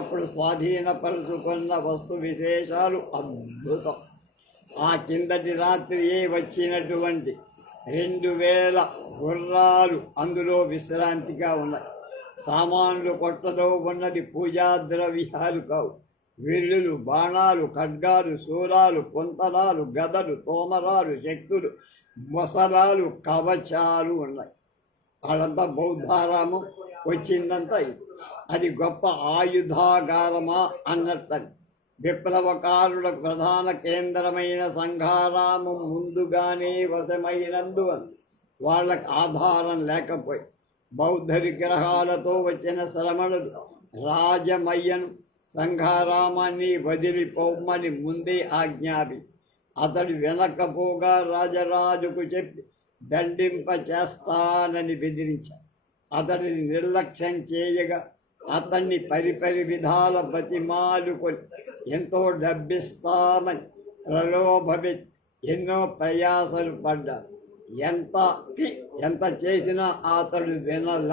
అప్పుడు స్వాధీనపరుచుకున్న వస్తు విశేషాలు అద్భుతం. ఆ కిందటి రాత్రియే వచ్చినటువంటి 2000 గుర్రాలు అందులో విశ్రాంతిగా ఉన్నాయి. సామాన్లు కొట్టలో ఉన్నది పూజా ద్రవ్యాలు కావు. విల్లులు, బాణాలు, ఖడ్గాలు, శూలాలు, కుంతలాలు, గదలు, తోమరాలు, శక్తులు, మొసలాలు, కవచాలు ఉన్నాయి. వాళ్ళంతా బౌద్ధారామం వచ్చిందంతా ఇది. అది గొప్ప ఆయుధాగారమా అన్నట్టు. విప్లవకారుల ప్రధాన కేంద్రమైన సంఘారామం ముందుగానే వశమైనందువల్ల వాళ్ళకి ఆధారం లేకపోయి బౌద్ధ విగ్రహాలతో వచ్చిన శ్రమణులు రాజమయ్యను సంఘారామాన్ని వదిలిపోమని ముందే ఆజ్ఞాపి అతడు వెనకపోగా రాజరాజుకు చెప్పి దండింప చేస్తానని బెదిరించాడు. అతడిని నిర్లక్ష్యం చేయగా అతన్ని పరిపరి విధాల బతిమాలుకొని ఎంతో డబ్బిస్తామని ప్రలోభపెట్టి ఎన్నో ప్రయాసలు పడ్డాడు. ఎంత చేసినా అతడు వినల.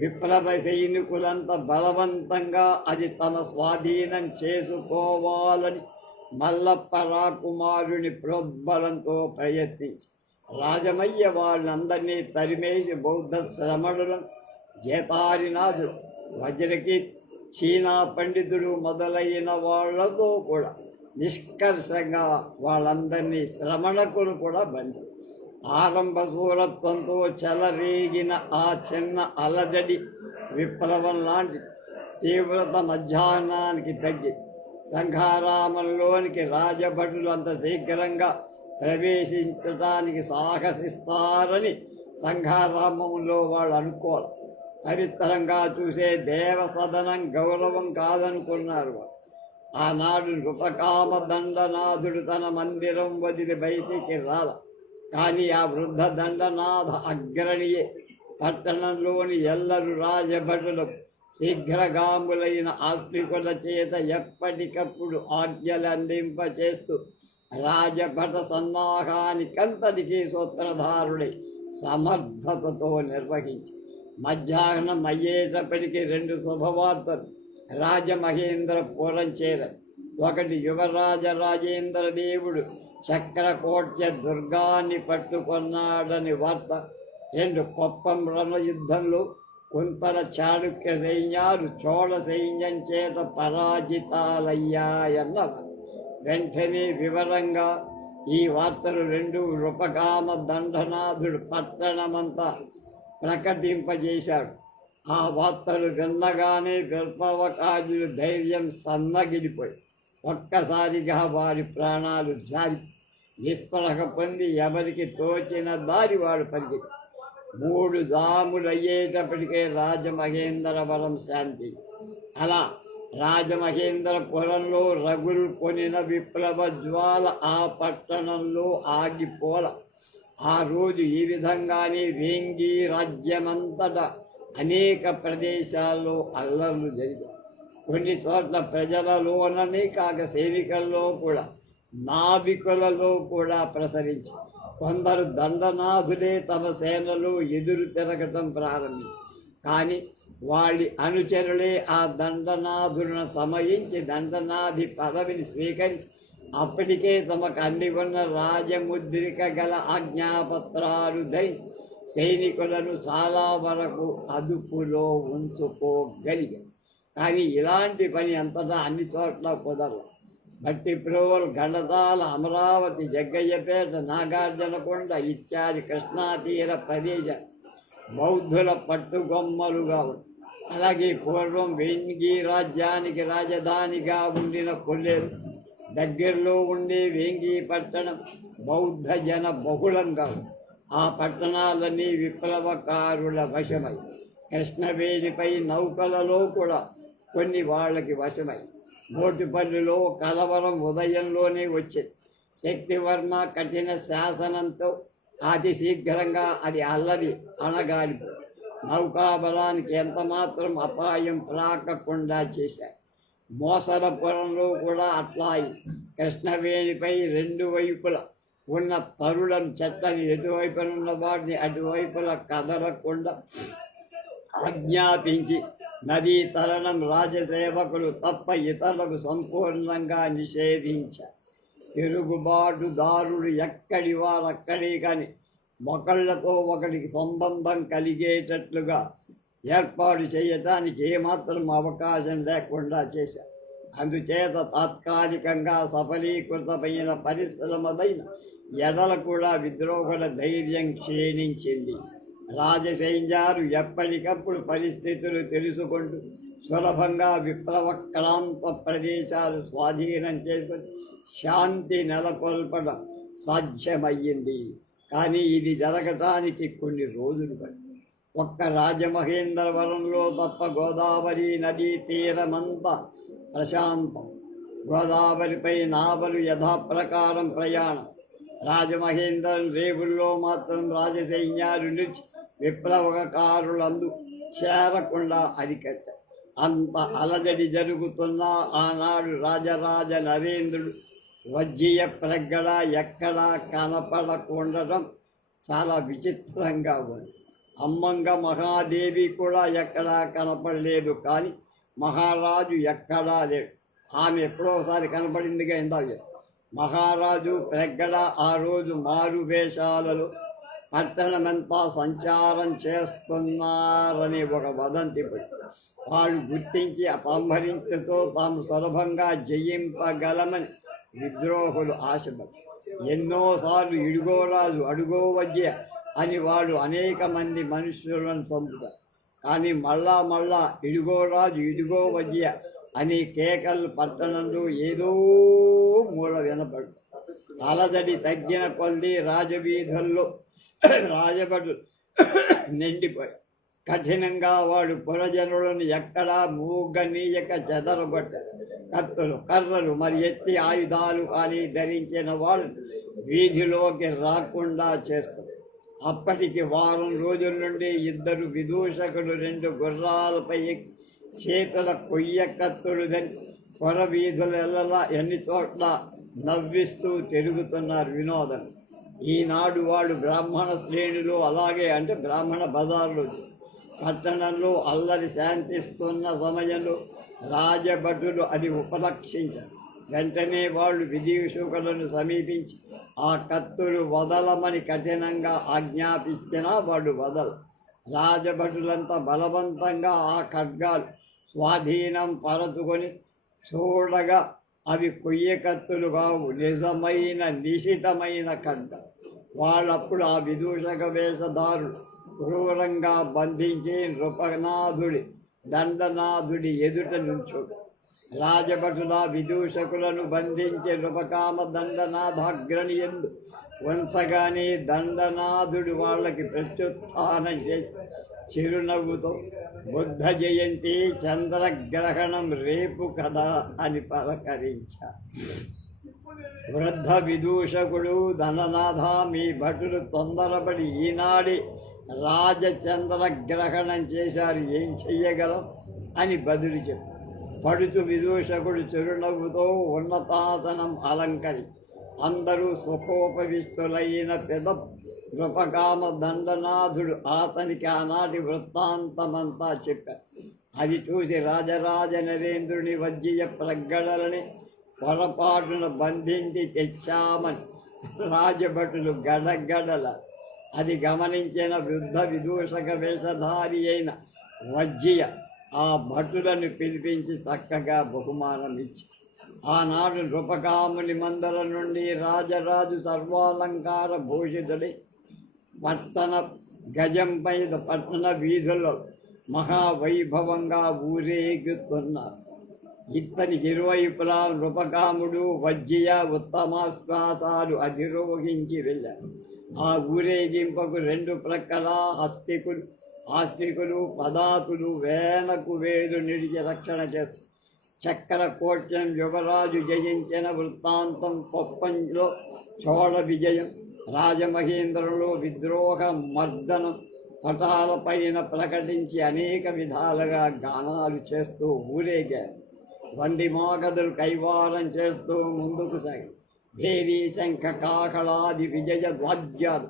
విప్లవ సైనికులంతా బలవంతంగా అది తమ స్వాధీనం చేసుకోవాలని మల్లప్ప రాకుమారుని ప్రోద్బలంతో ప్రయత్నించి రాజమయ్య వాళ్ళందరినీ తరిమేసి బౌద్ధ శ్రమణులను జేతారినాథుడు, వజ్రకీర్తి, చీనా పండితుడు మొదలైన వాళ్లతో కూడా నిష్కర్షంగా వాళ్ళందరినీ శ్రమణకులు కూడా బండి. ఆరంభ శూరత్వంతో చెలరేగిన ఆ చిన్న అలజడి విప్లవం లాంటి తీవ్రత మధ్యాహ్నానికి తగ్గి సంఘారామంలోనికి రాజభటులు అంత శీఘ్రంగా ప్రవేశించడానికి సాహసిస్తారని సంఘారామంలో వాళ్ళు అనుకోవాలి. పవిత్రంగా చూసే దేవసదనం గౌరవం కాదనుకున్నారు. ఆనాడు నృపకామ దండనాథుడు తన మందిరం వదిలి బయటికి రాల. కానీ ఆ వృద్ధ దండనాథ అగ్రణియే పట్టణంలోని ఎల్లరు రాజభటులకు శీఘ్రగాములైన ఆత్మికుల చేత ఎప్పటికప్పుడు ఆజ్ఞలు అందింపచేస్తూ రాజభట సన్నాహానికంతటికీ సూత్రధారుడై సమర్థతతో నిర్వహించి మధ్యాహ్నం అయ్యేటప్పటికీ 2 శుభవార్తలు రాజమహేంద్రపురం చేరాయి. ఒకటి యువరాజ రాజేంద్ర దేవుడు చక్రకోట్య దుర్గాన్ని పట్టుకున్నాడని వార్త. 2 కొప్పం రణయుద్ధంలో కుంతల చాళుక్య సైన్యాలు చోళ సైన్యం చేత పరాజితాలయ్యాయన్న. వెంటనే వివరంగా ఈ వార్తలు 2 నృపకామ దండనాథుడు పట్టణమంతా ప్రకటింపజేశాడు. ఆ వార్తలు విన్నగానే విప్లవకారులు ధైర్యం సన్నగిలిపోయి ఒక్కసారిగా వారి ప్రాణాలు జారి నిస్పృహ పొంది ఎవరికి తోచిన దారి వాడు పరిగెత్తి 3 జాములయ్యేటప్పటికే రాజమహేంద్రవరం శాంతి. అలా రాజమహేంద్రపురంలో రగులు కొనిన విప్లవ జ్వాల ఆ పట్టణంలో ఆగిపోల. ఆ రోజు ఈ విధంగానే వేంగి రాజ్యమంతటా అనేక ప్రదేశాల్లో అల్లర్లు జరిగాయి. కొన్ని చోట్ల ప్రజలలోననే కాక సైనికుల్లో కూడా నావికులలో కూడా ప్రసరించి కొందరు దండనాథులే తమ సేనలో ఎదురు తిరగటం ప్రారంభించారు. కానీ వాళ్ళ అనుచరులే ఆ దండనాథులను సమయించి దండనాథి పదవిని స్వీకరించి అప్పటికే తమకు అంది ఉన్న రాజముద్రిక గల ఆజ్ఞాపత్రాలు ధరించి సైనికులను చాలా వరకు అదుపులో ఉంచుకోగలిగారు. కానీ ఇలాంటి పని అంతటా అన్ని చోట్ల కుదరదు. భట్టిప్రోవల్, గండతాల, అమరావతి, జగ్గయ్యపేట, నాగార్జునకొండ ఇత్యాది కృష్ణాతీర ప్రదేశ బౌద్ధుల పట్టుగొమ్మలుగా ఉంది. అలాగే పూర్వం వేంగి రాజ్యానికి రాజధానిగా ఉండిన కొల్లేరు, దగ్గరలో ఉండే వేంగి పట్టణం బౌద్ధ జన బహుళంగా ఉంది. ఆ పట్టణాలన్నీ విప్లవకారుల వశమై కృష్ణవేణిపై నౌకలలో కూడా కొన్ని వాళ్ళకి వశమై మోటిపల్లిలో కలవరం ఉదయంలోనే వచ్చింది. శక్తివర్మ కఠిన శాసనంతో అతి శీఘ్రంగా అది అల్లరి అణగాలిపోయి నౌకాబలానికి ఎంతమాత్రం అపాయం రాకుండా చేశారు. మోసరపురంలో కూడా అట్లా కృష్ణవేణిపై రెండు వైపుల ఉన్న తరులను చెట్లని ఎటువైపునున్న వాటిని అటువైపుల కదలకుండా ఆజ్ఞాపించి నదీ తరణం రాజసేవకులు తప్ప ఇతరులకు సంపూర్ణంగా నిషేధించారు. తిరుగుబాటుదారులు ఎక్కడి వారక్కడే కానీ ఒకళ్ళతో ఒకరికి సంబంధం కలిగేటట్లుగా ఏర్పాటు చేయటానికి ఏమాత్రం అవకాశం లేకుండా చేశారు. అందుచేత తాత్కాలికంగా సఫలీకృతమైన పరిశ్రమదైన ఎడల కూడా విద్రోహుల ధైర్యం క్షీణించింది. రాజసైన్యాలు ఎప్పటికప్పుడు పరిస్థితులు తెలుసుకుంటూ సులభంగా విప్లవక్రాంత ప్రదేశాలు స్వాధీనం చేసుకొని శాంతి నెలకొల్పడం సాధ్యమయ్యింది. కానీ ఇది జరగటానికి కొన్ని రోజులు పట్టింది. ఒక్క రాజమహేంద్రవరంలో తప్ప గోదావరి నదీ తీరమంతా ప్రశాంతం. గోదావరిపై నావలు యథాప్రకారం ప్రయాణం. రాజమహేంద్రం రేవుల్లో మాత్రం రాజసైన్యాలు నిలిచి విప్లవకారులందు చేరకుండా అరికట్టారు. అంత అలజడి జరుగుతున్నా ఆనాడు రాజరాజ నరేంద్రుడు వజ్జీయ ప్రగడ ఎక్కడా కనపడకుండటం చాలా విచిత్రంగా ఉంది. అమ్మంగ మహాదేవి కూడా ఎక్కడా కనపడలేదు. కానీ మహారాజు ఎక్కడా లేడు. ఆమె ఎప్పుడోసారి కనపడిందిగా ఇందాక. మహారాజు ప్రగడ ఆ రోజు మారు వేషాలలో పట్టణమంతా సంచారం చేస్తున్నారని ఒక వదంతి పెట్టి వాళ్ళు గుర్తించి అపంహరించతో తాము సులభంగా జయింపగలమని విద్రోహులు ఆశపడి ఎన్నోసార్లు ఇడుగోరాజు అడుగో వజ్య అని వాడు అనేక మంది మనుషులను చంపుతారు. కానీ మళ్ళా ఇడుగోరాజు ఇడుగో వజ్య అని కేకలు పట్టణంలో ఏదో మూల వినపడు. అలజడి తగ్గిన కొద్ది రాజవీధుల్లో రాజభటులు నిండిపోయి కఠినంగా వాడు పురజనులను ఎక్కడా మూగనీయక చెదరగొట్టారు. కత్తులు, కర్రలు, మరి ఎత్తి ఆయుధాలు కానీ ధరించిన వాళ్ళు వీధిలోకి రాకుండా చేస్తారు. అప్పటికి వారం రోజుల నుండి ఇద్దరు విదూషకులు 2 గుర్రాలపై చేతుల కొయ్య కత్తులు ధరి పొర వీధులెల్లా ఎన్ని చోట్ల నవ్విస్తూ తిరుగుతున్నారు వినోదం. ఈనాడు వాడు బ్రాహ్మణ శ్రేణులు అలాగే అంటే బ్రాహ్మణ బజార్లు పట్టణంలో అల్లరి శాంతిస్తున్న సమయంలో రాజభటులు అది ఉపలక్షించారు. వెంటనే వాళ్ళు విదూషకులను సమీపించి ఆ కత్తులు వదలమని కఠినంగా ఆజ్ఞాపించినా వాళ్ళు వదల. రాజభటులంతా బలవంతంగా ఆ ఖడ్గాలు స్వాధీనం పరచుకొని చూడగా అవి కొయ్య కత్తులు కావు, నిజమైన నిశితమైన ఖడ్గ. వాళ్ళప్పుడు ఆ విదూషక వేషధారులు క్రూరంగా బంధించి నృపనాథుడి దండనాథుడి ఎదుట నుంచోడు. రాజభటుల విదూషకులను బంధించి నృపకామ దండనాథాగ్రణి ఎందు ఉంచగానే దండనాథుడు వాళ్ళకి ప్రత్యుత్థానం చేసి చిరునవ్వుతో బుద్ధ జయంతి చంద్రగ్రహణం రేపు కదా అని పలకరించారు. వృద్ధ విదూషకుడు దండనాథ, మీ భటులు తొందరపడి ఈనాడే రాజచంద్రగ్రహణం చేశారు, ఏం చెయ్యగలం అని బదులు చెప్పారు. పడుచు విదూషకుడు చిరునవ్వుతో ఉన్నతాసనం అలంకరి అందరూ సుఖోపవిష్టులైన పెద నృపకామ దండనాథుడు అతనికి ఆనాటి వృత్తాంతమంతా చెప్పారు. అది చూసి రాజరాజ నరేంద్రుని వజ్జీయ ప్రగ్గడలని పొరపాటున బంధించి తెచ్చామని రాజభటులు గడగడల. అది గమనించిన వృద్ధ విదూషక వేషధారి అయిన వజ్జీయ ఆ భటులను పిలిపించి చక్కగా బహుమానం ఇచ్చి ఆనాడు నృపకాముని మందరం నుండి రాజరాజు సర్వాలంకార భూషితుడై పట్టణ గజంపై పట్టణ వీధుల్లో మహావైభవంగా ఊరేగుతున్నారు. ఇతనికి ఇరువైపులా నృపకాముడు వజ్జీయ ఉత్తమాశ్వాసాలు అధిరోహించి వెళ్ళారు. ఆ ఊరేగింపకు రెండు ప్రక్కల ఆస్తికులు పదాతులు వేలకు వేలు నిలిచి రక్షణ చేస్తారు. చక్ర కోట్యం యువరాజు జయించిన వృత్తాంతం, కొప్పంలో చోళ విజయం, రాజమహేంద్రలో విద్రోహ మర్దనం పటాలపైన ప్రకటించి అనేక విధాలుగా గానాలు చేస్తూ ఊరేగారు. వంది మాగదులు కైవారం చేస్తూ ముందుకు సాగి భేరీ శంఖ కాకళాది విజయ వాద్యాలు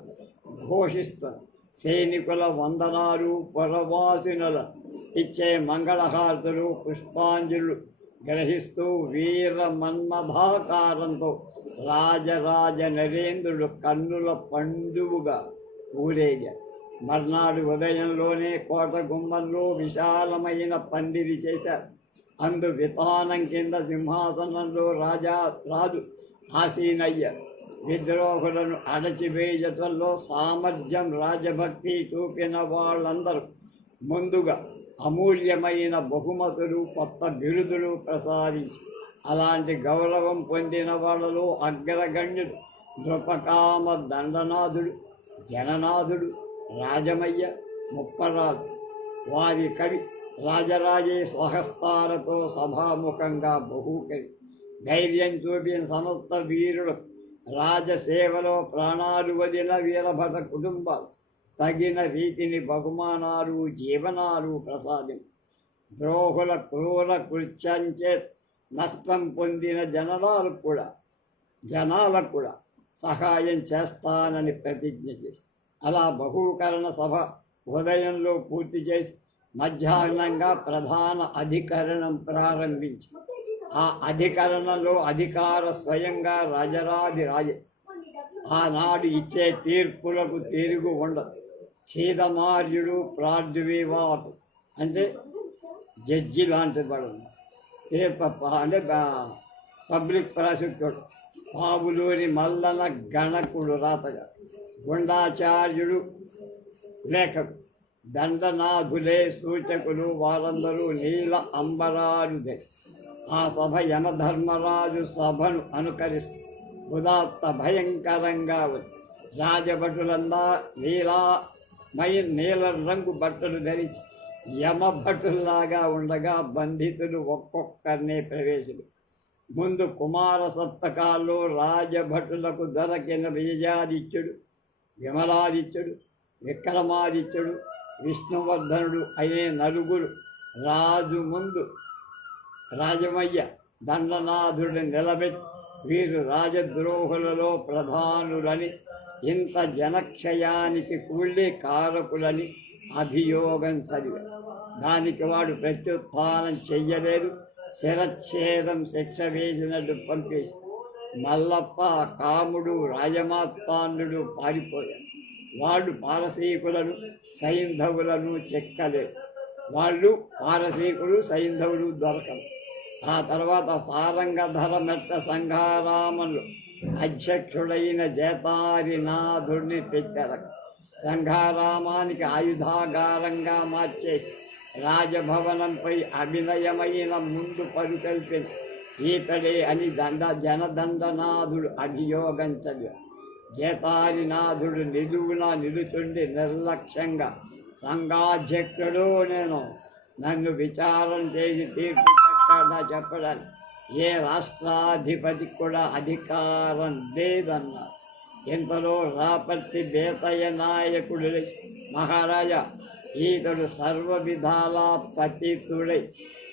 ఘోషిస్తారు. సైనికుల వందనాలు, పురవాసినుల ఇచ్చే మంగళహారతులు, పుష్పాంజలు గ్రహిస్తూ వీర మన్మథాకారంతో రాజరాజ నరేంద్రుడు కన్నుల పండువుగా ఊరేగారు. మర్నాడు ఉదయంలోనే కోట గుమ్మంలో విశాలమైన పందిరి చేశారు. అందు వితానం కింద సింహాసనంలో రాజు ఆసీనయ్యారు. విద్రోహులను అడచివేయటంలో సామర్థ్యం, రాజభక్తి చూపిన వాళ్ళందరూ ముందుగా అమూల్యమైన బహుమతులు, కొత్త బిరుదులు ప్రసాదించి అలాంటి గౌరవం పొందిన వాళ్ళలో అగ్రగణ్యుడు నృపకామ దండనాథుడు, జననాథుడు, రాజమయ్య, ముప్పరాజు. వారి కవి రాజరాజే స్వహస్తాలతో సభాముఖంగా బహూకరి ధైర్యం చూపిన సమస్త వీరుడు రాజసేవలో ప్రాణాలు వదిన వీరభట కుటుంబాలు తగిన రీతిని బహుమానాలు, జీవనాలు ప్రసాదం. ద్రోహుల క్రూర కృత్యంచే నష్టం పొందిన జనాలకు కూడా సహాయం చేస్తానని ప్రతిజ్ఞ చేసి అలా బహూకరణ సభ ఉదయంలో పూర్తి చేసి మధ్యాహ్నంగా ప్రధాన అధికరణం ప్రారంభించి ఆ అధికరణలో అధికార స్వయంగా రాజే. ఆనాడు ఇచ్చే తీర్పులకు తిరుగు ఉండదు. ఛేదమార్యుడు ప్రార్థివాడు అంటే జడ్జి లాంటి వాడు, అంటే పబ్లిక్ ప్రాసిక్యూటర్. పావులూరి మల్లన గణకుడు రాతగా, గుండాచార్యుడు లేఖకు, దండనాథులే సూచకులు. వారందరూ నీల అంబరాలుదే. ఆ సభ యమధర్మరాజు సభను అనుకరిస్తూ ఉదాత్త భయంకరంగా ఉంది. రాజభటులందా నీల రంగు బట్టలు ధరించి యమభటుల్లాగా ఉండగా బంధితులు ఒక్కొక్కరినే ప్రవేశించారు. ముందు కుమార సప్తకాల్లో రాజభటులకు దొరకిన విజయాదిత్యుడు, విమలాదిత్యుడు, విక్రమాదిత్యుడు, విష్ణువర్ధనుడు అనే నలుగురు రాజు ముందు రాజమయ్య దండనాథుడిని నిలబెట్టి వీరు రాజద్రోహులలో ప్రధానులని, ఇంత జనక్షయానికి కూళ్ళే కారకులని అభియోగం చదివారు. దానికి వాడు ప్రత్యుత్థానం చెయ్యలేదు. శిరచ్ఛేదం శిక్ష వేసినట్టు పంపేసి మల్లప్ప, కాముడు, రాజమాత్తాండు పారిపోయారు. వాళ్ళు పారసీకులను, సైంధవులను చెక్కలేదు. వాళ్ళు పారసీకులు, సైంధవులు దొరకరు. ఆ తర్వాత సారంగధర మెట్ట సంఘారామంలో అధ్యక్షుడైన జేతారినాథుడిని పెట్టారు. సంఘారామానికి ఆయుధాగారంగా మార్చేసి రాజభవనంపై అభినయమైన ముందు పరుకల్పిన ఈతడే అని జనదండనాథుడు అభియోగం చదివాడు. జేతారినాథుడు నిలువున నిలుచుండి నిర్లక్ష్యంగా, సంఘాధ్యక్షుడు నేను, నన్ను విచారం చేసి తీర్పు చెప్పడానికి ఏ రాష్ట్రాధిపతికి కూడా అధికారం లేదన్నారు. ఇంతలో రాపర్తి బేతయ్య నాయకుడు మహారాజా, ఈతడు సర్వ విధాలా పతితుడై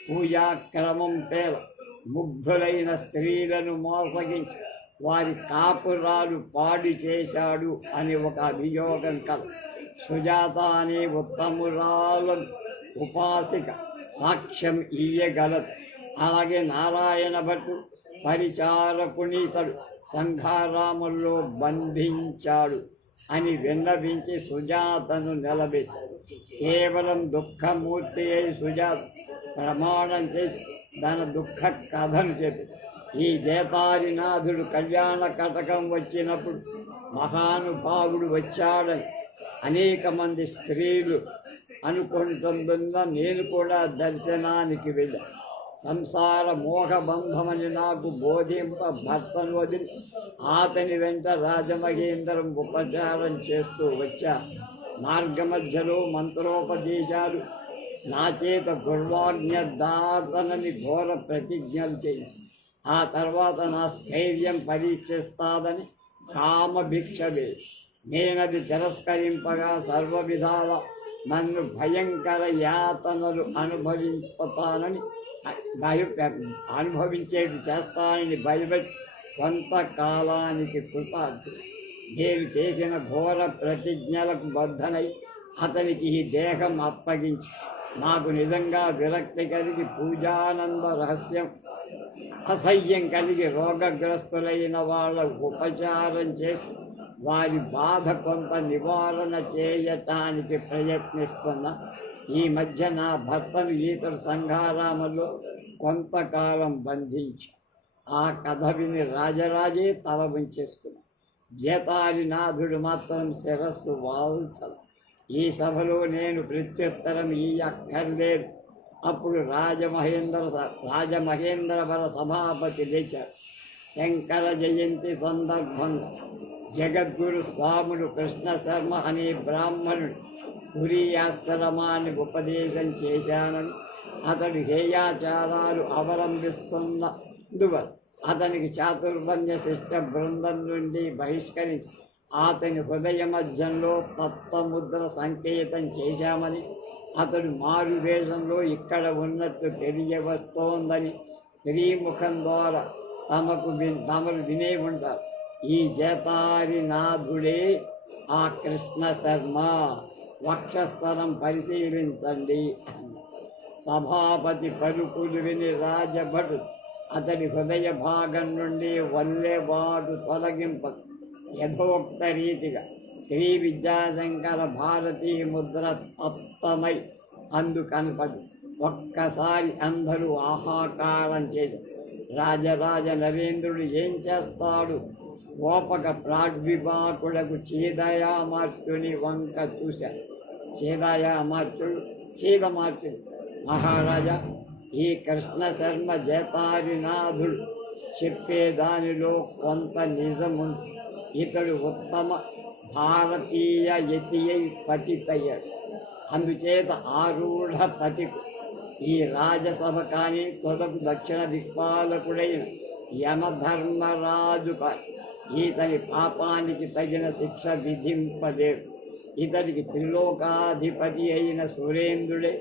పూజాక్రమం పేర ముగ్ధులైన స్త్రీలను మోసగించి వారి కాపురాలు పాడు చేశాడు అని ఒక అభియోగం కల సుజాత అనే ఉత్తమురాలను ఉపాసిక సాక్ష్యం ఇయ్యగలదు. అలాగే నారాయణ భట్టు పరిచారకునితడు సంఘారాముల్లో బంధించాడు అని విన్నవించి సుజాతను నిలబెట్టాడు. కేవలం దుఃఖమూర్తి అయి సుజాత ప్రమాణం చేసి తన దుఃఖ కథను చెప్పి ఈ జేతారినాథుడు కళ్యాణ కటకం వచ్చినప్పుడు మహానుభావుడు వచ్చాడని అనేక మంది స్త్రీలు అనుకుంటుందన్న నేను కూడా దర్శనానికి వెళ్ళాను. సంసార మోహబంధమని నాకు బోధింప భర్తను వదిలి అతని వెంట రాజమహేంద్రం ఉపచారం చేస్తూ వచ్చా. మార్గమధ్యలో మంత్రోపదేశాలు నా చేత గుర్వాజ్ఞ దాటనని ఘోర ప్రతిజ్ఞలు చేయించి ఆ తర్వాత నా స్థైర్యం పరీక్షిస్తాదని కామభిక్షవే నేనది తిరస్కరింపగా సర్వ విధాల నన్ను భయంకర యాతనలు అనుభవించేటి చేస్తానని భయపెట్టి కొంతకాలానికి కృతార్థుడు. నేను చేసిన ఘోర ప్రతిజ్ఞలకు బద్ధనై అతనికి ఈ దేహం అప్పగించి నాకు నిజంగా విరక్తి కలిగి పూజానంద రహస్యం అసహ్యం కలిగి రోగగ్రస్తులైన వాళ్ళ ఉపచారం చేసి వారి బాధ కొంత నివారణ చేయటానికి ప్రయత్నిస్తున్న ఈ మధ్య నా భర్తను ఈతడు సంఘారామంలో కొంతకాలం బంధించి ఆ కథ విని రాజరాజే తల వంచేసుకున్నాడు. జేతారినాథుడు మాత్రం శిరస్సు వాల్చల. ఈ సభలో నేను ప్రత్యుత్తరం అక్కర్లేదు. అప్పుడు రాజమహేంద్రవర సభాపతి లేచారు. శంకర జయంతి సందర్భంగా జగద్గురు స్వాముడు కృష్ణ శర్మ అనే బ్రాహ్మణుడు తురీయాశ్రమాన్ని ఉపదేశం చేశానని అతడు హేయాచారాలు అవలంబిస్తున్నందువల్ల అతనికి చాతుర్వర్ణ్య శిష్ట బృందం నుండి బహిష్కరించి అతని హృదయ మధ్యంలో తత్వముద్ర సంకేతం చేశామని అతడు మారువేషంలో ఇక్కడ ఉన్నట్టు తెలియవస్తోందని శ్రీముఖం ద్వారా తమరు వినే ఉంటారు. ఈ జేతారినాథుడే ఆ కృష్ణ శర్మ. వక్షస్థలం పరిశీలించండి. సభాపతి పలుకులు విని రాజభటు అతడి హృదయ భాగం నుండి వల్లెబాటు తొలగింప యథోక్త రీతిగా శ్రీ విద్యాశంకర భారతీ ముద్ర తప్తమై అందుకనపడి ఒక్కసారి అందరూ ఆహాకారం చేసి రాజరాజ నరేంద్రుడు ఏం చేస్తాడు? గోపక ప్రాడ్విభాకులకు చీదయామార్చుని వంక చూశాడు. చీదమార్చుడు మహారాజా, ఈ కృష్ణ శర్మ జేతారినాథుడు చెప్పేదానిలో కొంత నిజముంది. ఇతడు ఉత్తమ భారతీయ యతియై పతితయ్యాడు. అందుచేత ఆరూఢ పతికు ఈ రాజసభ కానీ తొదకు దక్షిణ దిక్పాలకుడైన యమధర్మరాజు ఇతని పాపానికి తగిన శిక్ష విధింపలేడు. ఇతడికి త్రిలోకాధిపతి అయిన సురేంద్రుడే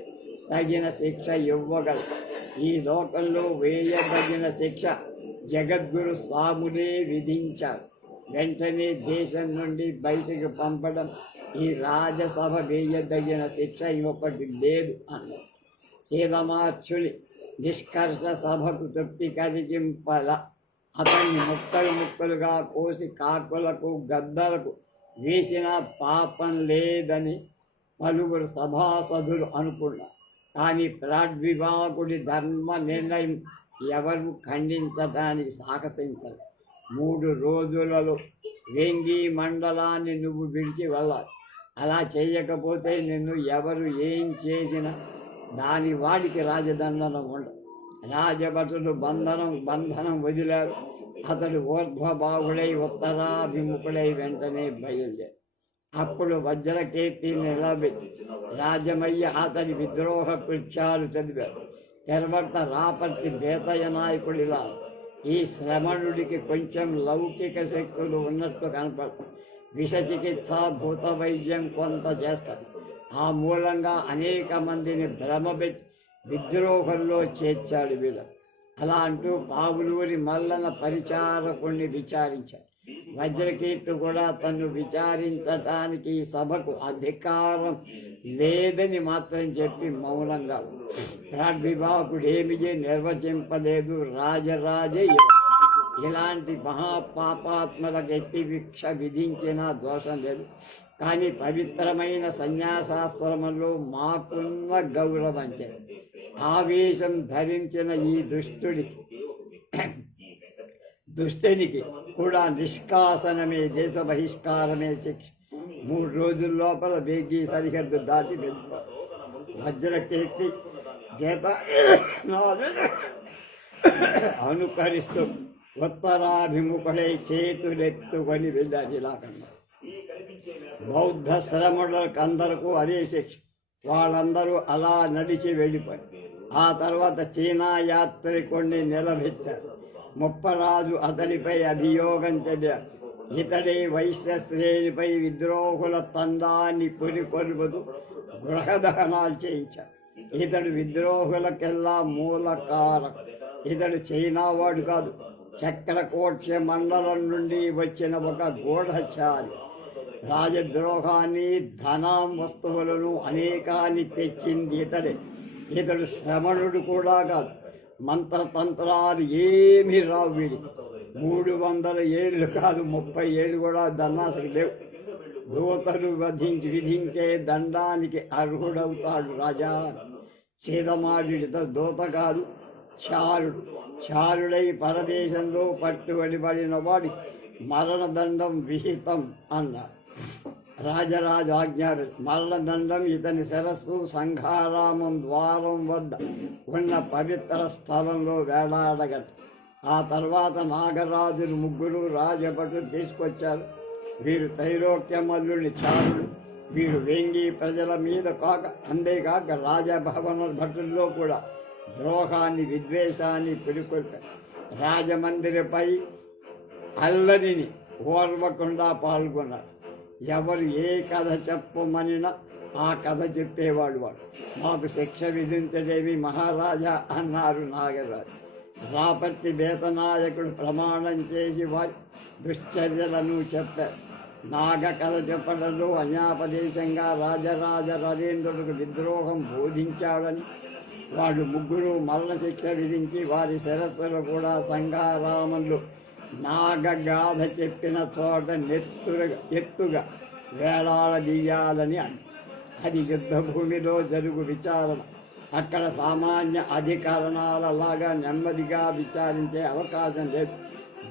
తగిన శిక్ష ఇవ్వగలడు. ఈ లోకంలో వేయదగిన శిక్ష జగద్గురు స్వాములే విధించారు. వెంటనే దేశం నుండి బయటకు పంపడం ఈ రాజసభ వేయదగిన శిక్ష ఇంకొకటి లేదు అన్నారు. శీలమార్చుని నిష్కర్ష సభకు తృప్తి కలిగింపల అతన్ని ముక్కలుగా కోసి కాకులకు గద్దలకు వేసిన పాపం లేదని పలువురు సభాసదులు అనుకున్నారు. కానీ ప్రాడ్విభాకుడి ధర్మ నిర్ణయం ఎవరు ఖండించడానికి సాహసించరు. 3 రోజులలో వేంగి మండలాన్ని నువ్వు విడిచి వెళ్ళాలి. అలా చేయకపోతే నిన్ను ఎవరు ఏం చేసినా దాని వాడికి రాజదండనం ఉండదు. రాజభటులు బంధనం వదిలారు. అతడు ఊర్ధ్వబాహుడై ఉత్తరాభిముఖుడై వెంటనే బయలుదేరి అప్పుడు వజ్రకీర్తి నిలబెట్టి రాజమయ్య అతని విద్రోహ కృత్యాలు చదివారు. తెరవర్త రాపర్తి బేతయ్య నాయకుడిలా ఈ శ్రమణుడికి కొంచెం లౌకిక శక్తులు ఉన్నట్టు కనపడతాయి. విష చికిత్స భూత వైద్యం కొంత చేస్తారు. ఆ మూలంగా అనేక మందిని భ్రమపెట్టి విద్రోహంలో చేర్చాడు వీళ్ళ. అలా అంటూ పావులూరి మల్లన పరిచారకుణ్ణి విచారించాడు. వజ్రకీర్తి కూడా తను విచారించటానికి ఈ సభకు అధికారం లేదని మాత్రం చెప్పి మౌనంగా రాడ్వివాహకుడు ఏమి నిర్వచింపలేదు, రాజరాజే. ఇలాంటి మహాపాపాత్మలకు ఎట్టి శిక్ష విధించినా దోషం లేదు. కానీ పవిత్రమైన సన్యాసాశ్రమంలో మాకున్న గౌరవం ఆవేశం ధరించిన ఈ దుష్టునికి కూడా నిష్కాసనమే, దేశ బహిష్కారమే శిక్ష. 3 రోజుల లోపల వేగి సరిహద్దు దాటి వెళ్ళిపో. వజ్రకీర్తి గీత అనుకరిస్తూ ఉత్తరాభిముఖుడై చేతులెత్తుకొని వెళ్ళారు. ఇలాగన్నా బౌద్ధ శ్రమణులకు అందరికీ అదే శిక్ష. వాళ్ళందరూ అలా నడిచి వెళ్ళిపోయారు. ఆ తర్వాత చీనా యాత్రికుణ్ణి నిలబెట్టారు. ముప్పరాజు అతనిపై అభియోగం చెందారు. ఇతడి వైశ్య శ్రేణిపై విద్రోహుల తండాన్ని పురికొల్పుతూ గృహదహనాలు చేయించారు. ఇతడు విద్రోహులకెల్లా మూలకారకుడు. ఇతడు చైనా వాడు కాదు, చక్రకోట్య మండలం నుండి వచ్చిన ఒక గూఢచారి. రాజద్రోహాన్ని, ధనం, వస్తువులను అనేకాన్ని తెచ్చింది ఇతడే. ఇతడు శ్రమణుడు కూడా కాదు. మంత్రతంత్రాలు ఏమీ రావు వీడికి. 300 ఏళ్ళు కాదు, 30 ఏళ్ళు కూడా దండానికి లేవు. దూతలు విధించే దండానికి అర్హుడవుతాడు రాజా. చేదమాడు దూత కాదు, చారుడు. చారుడై పరదేశంలో పట్టుబడిన వాడి మరణదండం విహితం అన్నారు. రాజరాజు ఆజ్ఞాడు. మరణదండం ఇతని శిరస్సు సంఘారామం ద్వారం వద్ద ఉన్న పవిత్ర స్థలంలో వేలాడగట్టు. ఆ తర్వాత నాగరాజులు 3 రాజభటులు తీసుకొచ్చారు. వీరు త్రైలోక్యమల్లుని చారులు. వీరు వేంగి ప్రజల మీద అంతేకాక రాజభవన భటుల్లో కూడా ద్రోహాన్ని, విద్వేషాన్ని పురికొల్పారు. రాజమందిరపై అల్లరిని ఓర్వకుండా పాల్గొన్నారు. ఎవరు ఏ కథ చెప్పమనినా ఆ కథ చెప్పేవాడు వాడు. మాకు శిక్ష విధించలేవి మహారాజా అన్నారు నాగరాజు. రాపర్తి బేతనాయకుడు ప్రమాణం చేసి వారి దుశ్చర్యలను చెప్పారు. నాగ కథ చెప్పడంలో అన్యాపదేశంగా రాజరాజ నరేంద్రుడికి విద్రోహం బోధించాడని వాళ్ళు 3 మరణశిక్ష విధించి వారి శిరస్సులు కూడా సంఘారామంలో నాగగాథ చెప్పిన చోట ఎత్తుగా వేలాడదీయాలని అని. అది యుద్ధభూమిలో జరుగు విచారణ. అక్కడ సామాన్య అధికరణాలలాగా నెమ్మదిగా విచారించే అవకాశం లేదు.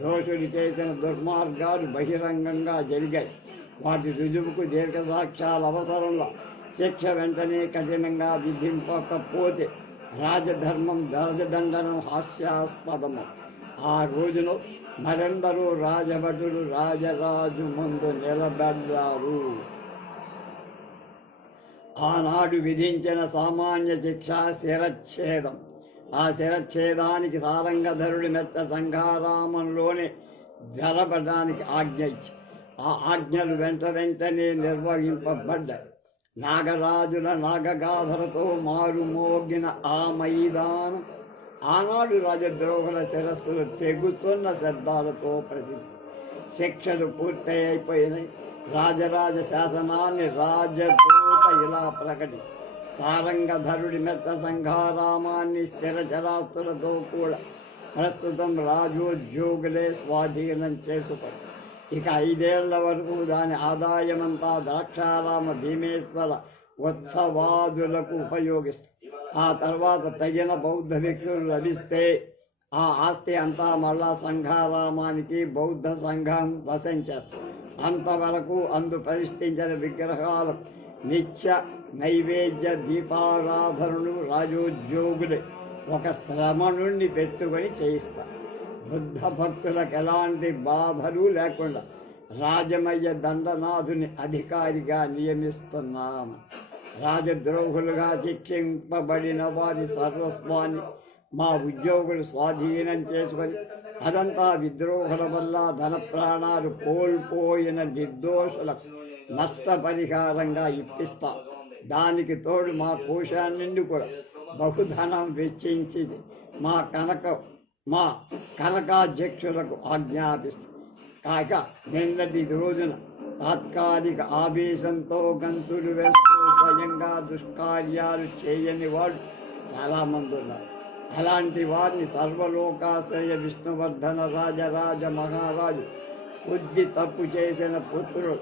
దోషులు చేసిన దుర్మార్గాలు బహిరంగంగా జరిగాయి. వాటి రుజువుకు దీర్ఘసాక్ష్యాల అవసరంలో శిక్ష వెంటనే కఠినంగా విధింపకపోతే రాజధర్మం, రాజదండనం హాస్యాస్పదము. ఆ రోజున మరెందరూ రాజభటులు రాజరాజు ముందు నిలబడ్డారు. ఆనాడు విధించిన సామాన్య శిక్ష శిరచ్ఛేదం. ఆ శిరచ్ఛేదానికి సారంగధరుడి మెట్ట సంఘారామంలోనే జరపడానికి ఆజ్ఞ ఇచ్చి ఆ ఆజ్ఞలు వెంటనే నిర్వహింపబడ్డాయి. నాగరాజుల నాగగాథలతో మారుమోగిన ఆ మైదానం ఆనాడు రాజద్రోహుల శిరస్సులు తెగుతున్న శబ్దాలతో ప్రతిష్ఠ. శిక్షలు పూర్తయిపోయినాయి. రాజరాజ శాసనాన్ని రాజదూత ఇలా ప్రకటి సారంగధరుడి మెట్ట సంఘారామాన్ని స్థిరచరాస్తులతో కూడా ప్రస్తుతం రాజోద్యోగులే స్వాధీనం చేసుకొని ఇక 5 ఏళ్ల వరకు దాని ఆదాయమంతా ద్రాక్షారామ భీమేశ్వర ఉత్సవాదులకు ఉపయోగిస్తారు. ఆ తర్వాత తగిన బౌద్ధ భిక్షులు లభిస్తే ఆ ఆస్తి అంతా మళ్ళా సంఘారామానికి బౌద్ధ సంఘం వశం చేస్తారు. అంతవరకు అందు ప్రతిష్ఠించిన విగ్రహాలు నిత్య నైవేద్య దీపారాధనలు రాజోద్యోగులే ఒక శ్రమణుణ్ణి పెట్టుకొని చేయిస్తారు. బుద్ధ భక్తులకు ఎలాంటి బాధలు లేకుండా రాజమయ్య దండనాథుని అధికారిగా నియమిస్తున్నాము. రాజద్రోహులుగా శిక్షింపబడిన వారి సర్వస్వాన్ని మా ఉద్యోగులు స్వాధీనం చేసుకొని అదంతా విద్రోహుల వల్ల ధన ప్రాణాలు కోల్పోయిన నిర్దోషులకు నష్టపరిహారంగా ఇప్పిస్తాం. దానికి తోడు మా కోశాన్ని కూడా బహుధనం వెచ్చించి మా కనకాధ్యక్షులకు ఆజ్ఞాపిస్తుంది. కాక నిన్నటి రోజున తాత్కాలిక ఆవేశంతో గంతులు వేస్తూ స్వయంగా దుష్కార్యాలు చేయని వాళ్ళు చాలామంది ఉన్నారు. అలాంటి వారిని సర్వలోకాశ్రయ విష్ణువర్ధన రాజరాజ మహారాజు కొద్ది తప్పు చేసిన పుత్రుడు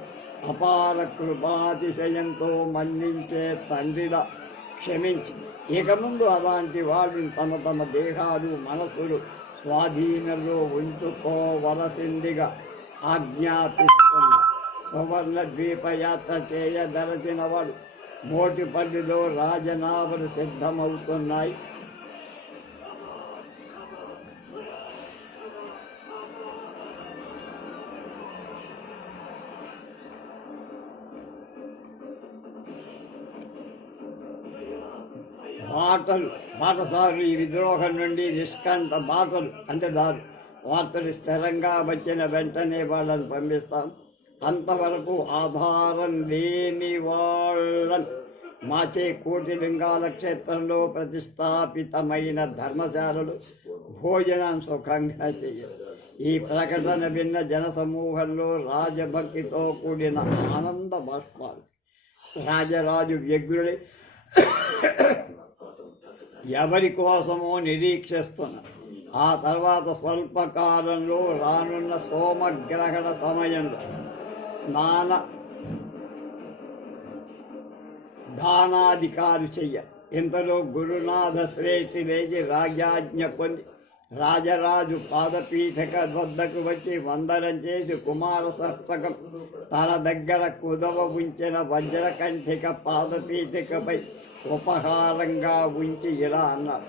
అపార కృపాతిశయంతో మన్నించే తండ్రిలా క్షమించి ఇక ముందు అలాంటి వారిని తమ తమ దేహాలు మనసులు స్వాధీనంలో ఉంచుకోవలసిందిగా ఆజ్ఞాపిస్తున్నారు. సువర్ణ ద్వీపయాత్ర చేయదలచిన వాడు మోటిపల్లిలో రాజనావలు సిద్ధమవుతున్నాయి. బాటసారులు ఈ విద్రోహం నుండి నిష్కంఠ బాటలు అంటే వార్తలు స్థిరంగా వచ్చిన వెంటనే వాళ్ళని పంపిస్తాం. అంతవరకు ఆధారం లేని వాళ్ళను మాచే కోటి లింగాల క్షేత్రంలో ప్రతిష్టాపితమైన ధర్మశాలలు భోజనం సుఖంగా చేయాలి. ఈ ప్రకటన విన్న జనసమూహంలో రాజభక్తితో కూడిన ఆనంద బాష్పాలు. రాజరాజు వ్యగ్రుడి ఎవరి కోసమో నిరీక్షిస్తున్నారు. ఆ తర్వాత స్వల్పకాలంలో రానున్న సోమగ్రహణ సమయంలో దానాధికారు చెయ్య. ఇంతలో గురునాథ శ్రేష్ఠి లేచి రాజ్యాజ్ఞ పొంది రాజరాజు పాదపీఠక వద్దకు వచ్చి వందనం చేసి కుమార సప్తకం తన దగ్గర కుదవ ఉంచిన వజ్రకంఠిక పాదపీఠికపై ఉపహారంగా ఉంచి ఇలా అన్నారు: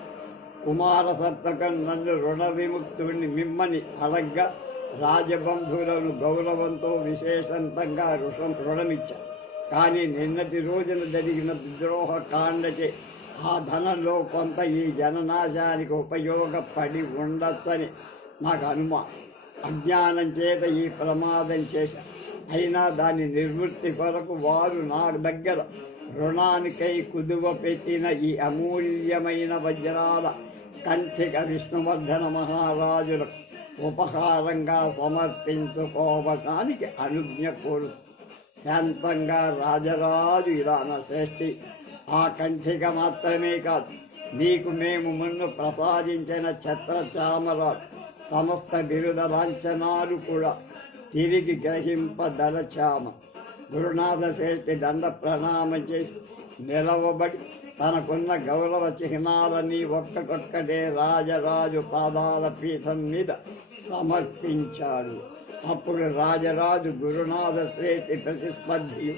కుమార సప్తకం నన్ను రుణ విముక్తుడిని మిమ్మని అడగ్గా రాజబంధువులను గౌరవంతో విశేషంతంగా రుణమిచ్చారు. కానీ నిన్నటి రోజున జరిగిన విద్రోహ కాండచే ఆ ధనంలో కొంత ఈ జననాశానికి ఉపయోగపడి ఉండొచ్చని నాకు అనుమానం. అజ్ఞానం చేత ఈ ప్రమాదం చేశారు. అయినా దాని నిర్వృత్తి కొరకు వారు నా దగ్గర రుణానికై కుదువ పెట్టిన ఈ అమూల్యమైన వజ్రాల కంఠిక విష్ణువర్ధన మహారాజులకు ఉపహారంగా సమర్పించుకోవటానికి అనుజ్ఞ కోరు. శాంతంగా రాజరాజు ఇలా నా శ్రేష్ఠి, ఆ కంఠిక మాత్రమే కాదు, నీకు మేము ముందు ప్రసాదించిన ఛత్రచామరాలు సమస్త బిరుద లాంఛనాలు కూడా తిరిగి గ్రహింపదలచామ. గురునాథ శ్రేష్ఠి దండ ప్రణామం చేసి నిలవబడి తనకున్న గౌరవ చిహ్నాలన్నీ ఒక్కటొక్కటే రాజరాజు పాదాల పీఠం మీద సమర్పించాడు. అప్పుడు రాజరాజు గురునాథ శ్రేష్ఠి ప్రతిస్పర్ధియు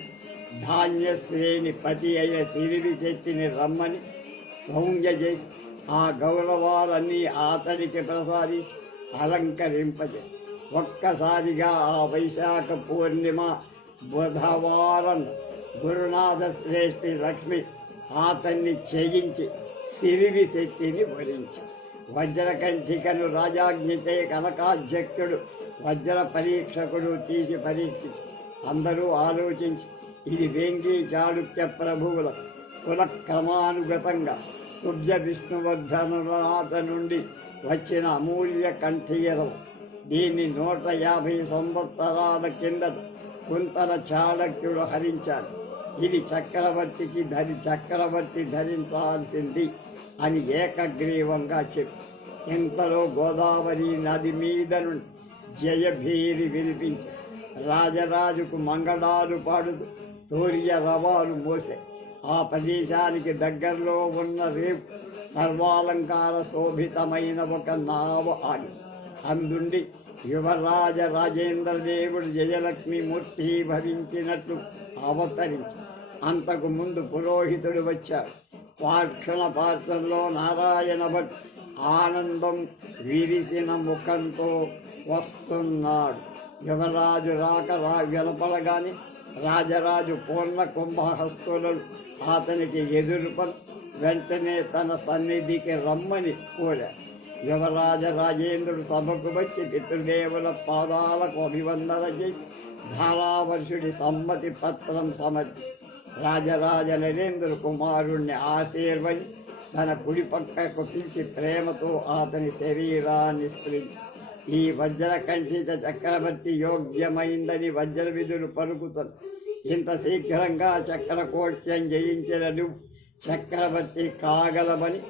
ధాన్యశ్రేణి పతి అయ్యే సిరివి శక్తిని రమ్మని సౌంజ్ఞ చేసి ఆ గౌరవాలన్నీ అతనికి ప్రసాదించి అలంకరింపజే. ఒక్కసారిగా ఆ వైశాఖ పూర్ణిమ బుధవారం గురునాథ శ్రేష్ఠి లక్ష్మి అతన్ని చేయించి సిరివి శక్తిని వరించి వజ్రకంఠికను రాజాజ్ఞతే కనకాధ్యక్షుడు వజ్ర పరీక్షకుడు తీసి పరీక్షించి అందరూ ఆలోచించి ఇది వేంగి చాళుక్య ప్రభువుల కుల క్రమానుగతంగా కుబ్జ విష్ణువర్ధనునాథ నుండి వచ్చిన అమూల్య కంఠీయరం. దీన్ని 150 సంవత్సరాల కిందట కుంతల చాళక్యుడు హరించాడు. ఇది చక్రవర్తి ధరించాల్సింది అని ఏకగ్రీవంగా చెప్పి ఇంతలో గోదావరి నది మీద నుండి జయభీరి వినిపించి రాజరాజుకు మంగళాలు పాడుతూ తూర్య రవాలు మోసే. ఆ ప్రదేశానికి దగ్గరలో ఉన్న రేపు సర్వాలంకార శోభితమైన ఒక నావ ఆడి అందుండి యువరాజ రాజేంద్రదేవుడు జయలక్ష్మి మూర్తి భవించినట్లు అవతరించి అంతకు ముందు పురోహితుడు వచ్చాడు. పాక్షణ పాత్రలో నారాయణ భట్ ఆనందం విరిసిన ముఖంతో వస్తున్నాడు. యువరాజు రాక వెలపడగానే రాజరాజు పూర్ణ కుంభహస్తులను అతనికి ఎదురుపడి వెంటనే తన సన్నిధికి రమ్మని కోరాడు. యువరాజ రాజేంద్రుడు సభకు వచ్చి పితృదేవుల పాదాలకు అభివందన చేసి ధారావర్షుడి సమ్మతి పత్రం సమర్పి రాజరాజ నరేంద్ర కుమారుణ్ణి ఆశీర్వది తన కుడి పక్కకు పిలిచి ప్రేమతో అతని శరీరాన్ని స్పృశించి, ఈ వజ్రకంఠిత చక్రవర్తి యోగ్యమైందని వజ్ర విధులు పలుకుతుంది. ఇంత శీఘ్రంగా చక్రకోట్యం జయించినను చక్రవర్తి కాగలమని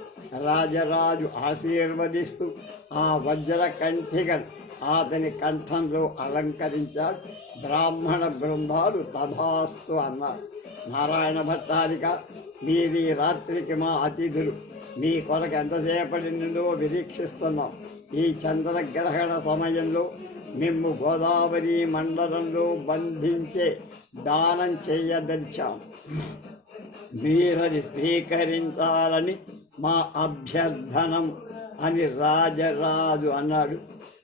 రాజరాజు ఆశీర్వదిస్తూ ఆ వజ్రకంఠికను అతని కంఠంలో అలంకరించాడు. బ్రాహ్మణ బృందాలు తథాస్తు అన్నారు. నారాయణ భట్టారిక, మీది రాత్రికి మా అతిథులు, మీ కొరకు ఎంతసేపటి నుండో నిరీక్షిస్తున్నాం. ఈ చంద్రగ్రహణ సమయంలో మిమ్ము గోదావరి మండలంలో బంధించే దానం చేయదలిచాం. మీరది స్వీకరించాలని మా అభ్యర్థనం అని రాజరాజు అన్నాడు.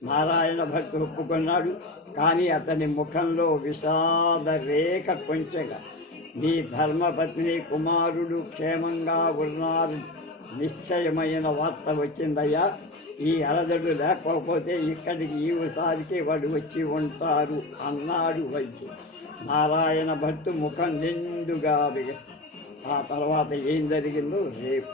నారాయణ భట్టు ఒప్పుకున్నాడు. కానీ అతని ముఖంలో విషాద రేఖ కొంచెగా, మీ ధర్మపత్ని కుమారుడు క్షేమంగా ఉన్నారు, నిశ్చయమైన వార్త వచ్చిందయ్యా. ఈ అలజడు లేకపోతే ఇక్కడికి ఈసారికి వాడు వచ్చి ఉంటారు అన్నాడు వైద్య. నారాయణ భట్టు ముఖం నిండుగా ఆ తర్వాత ఏం జరిగిందో రేపు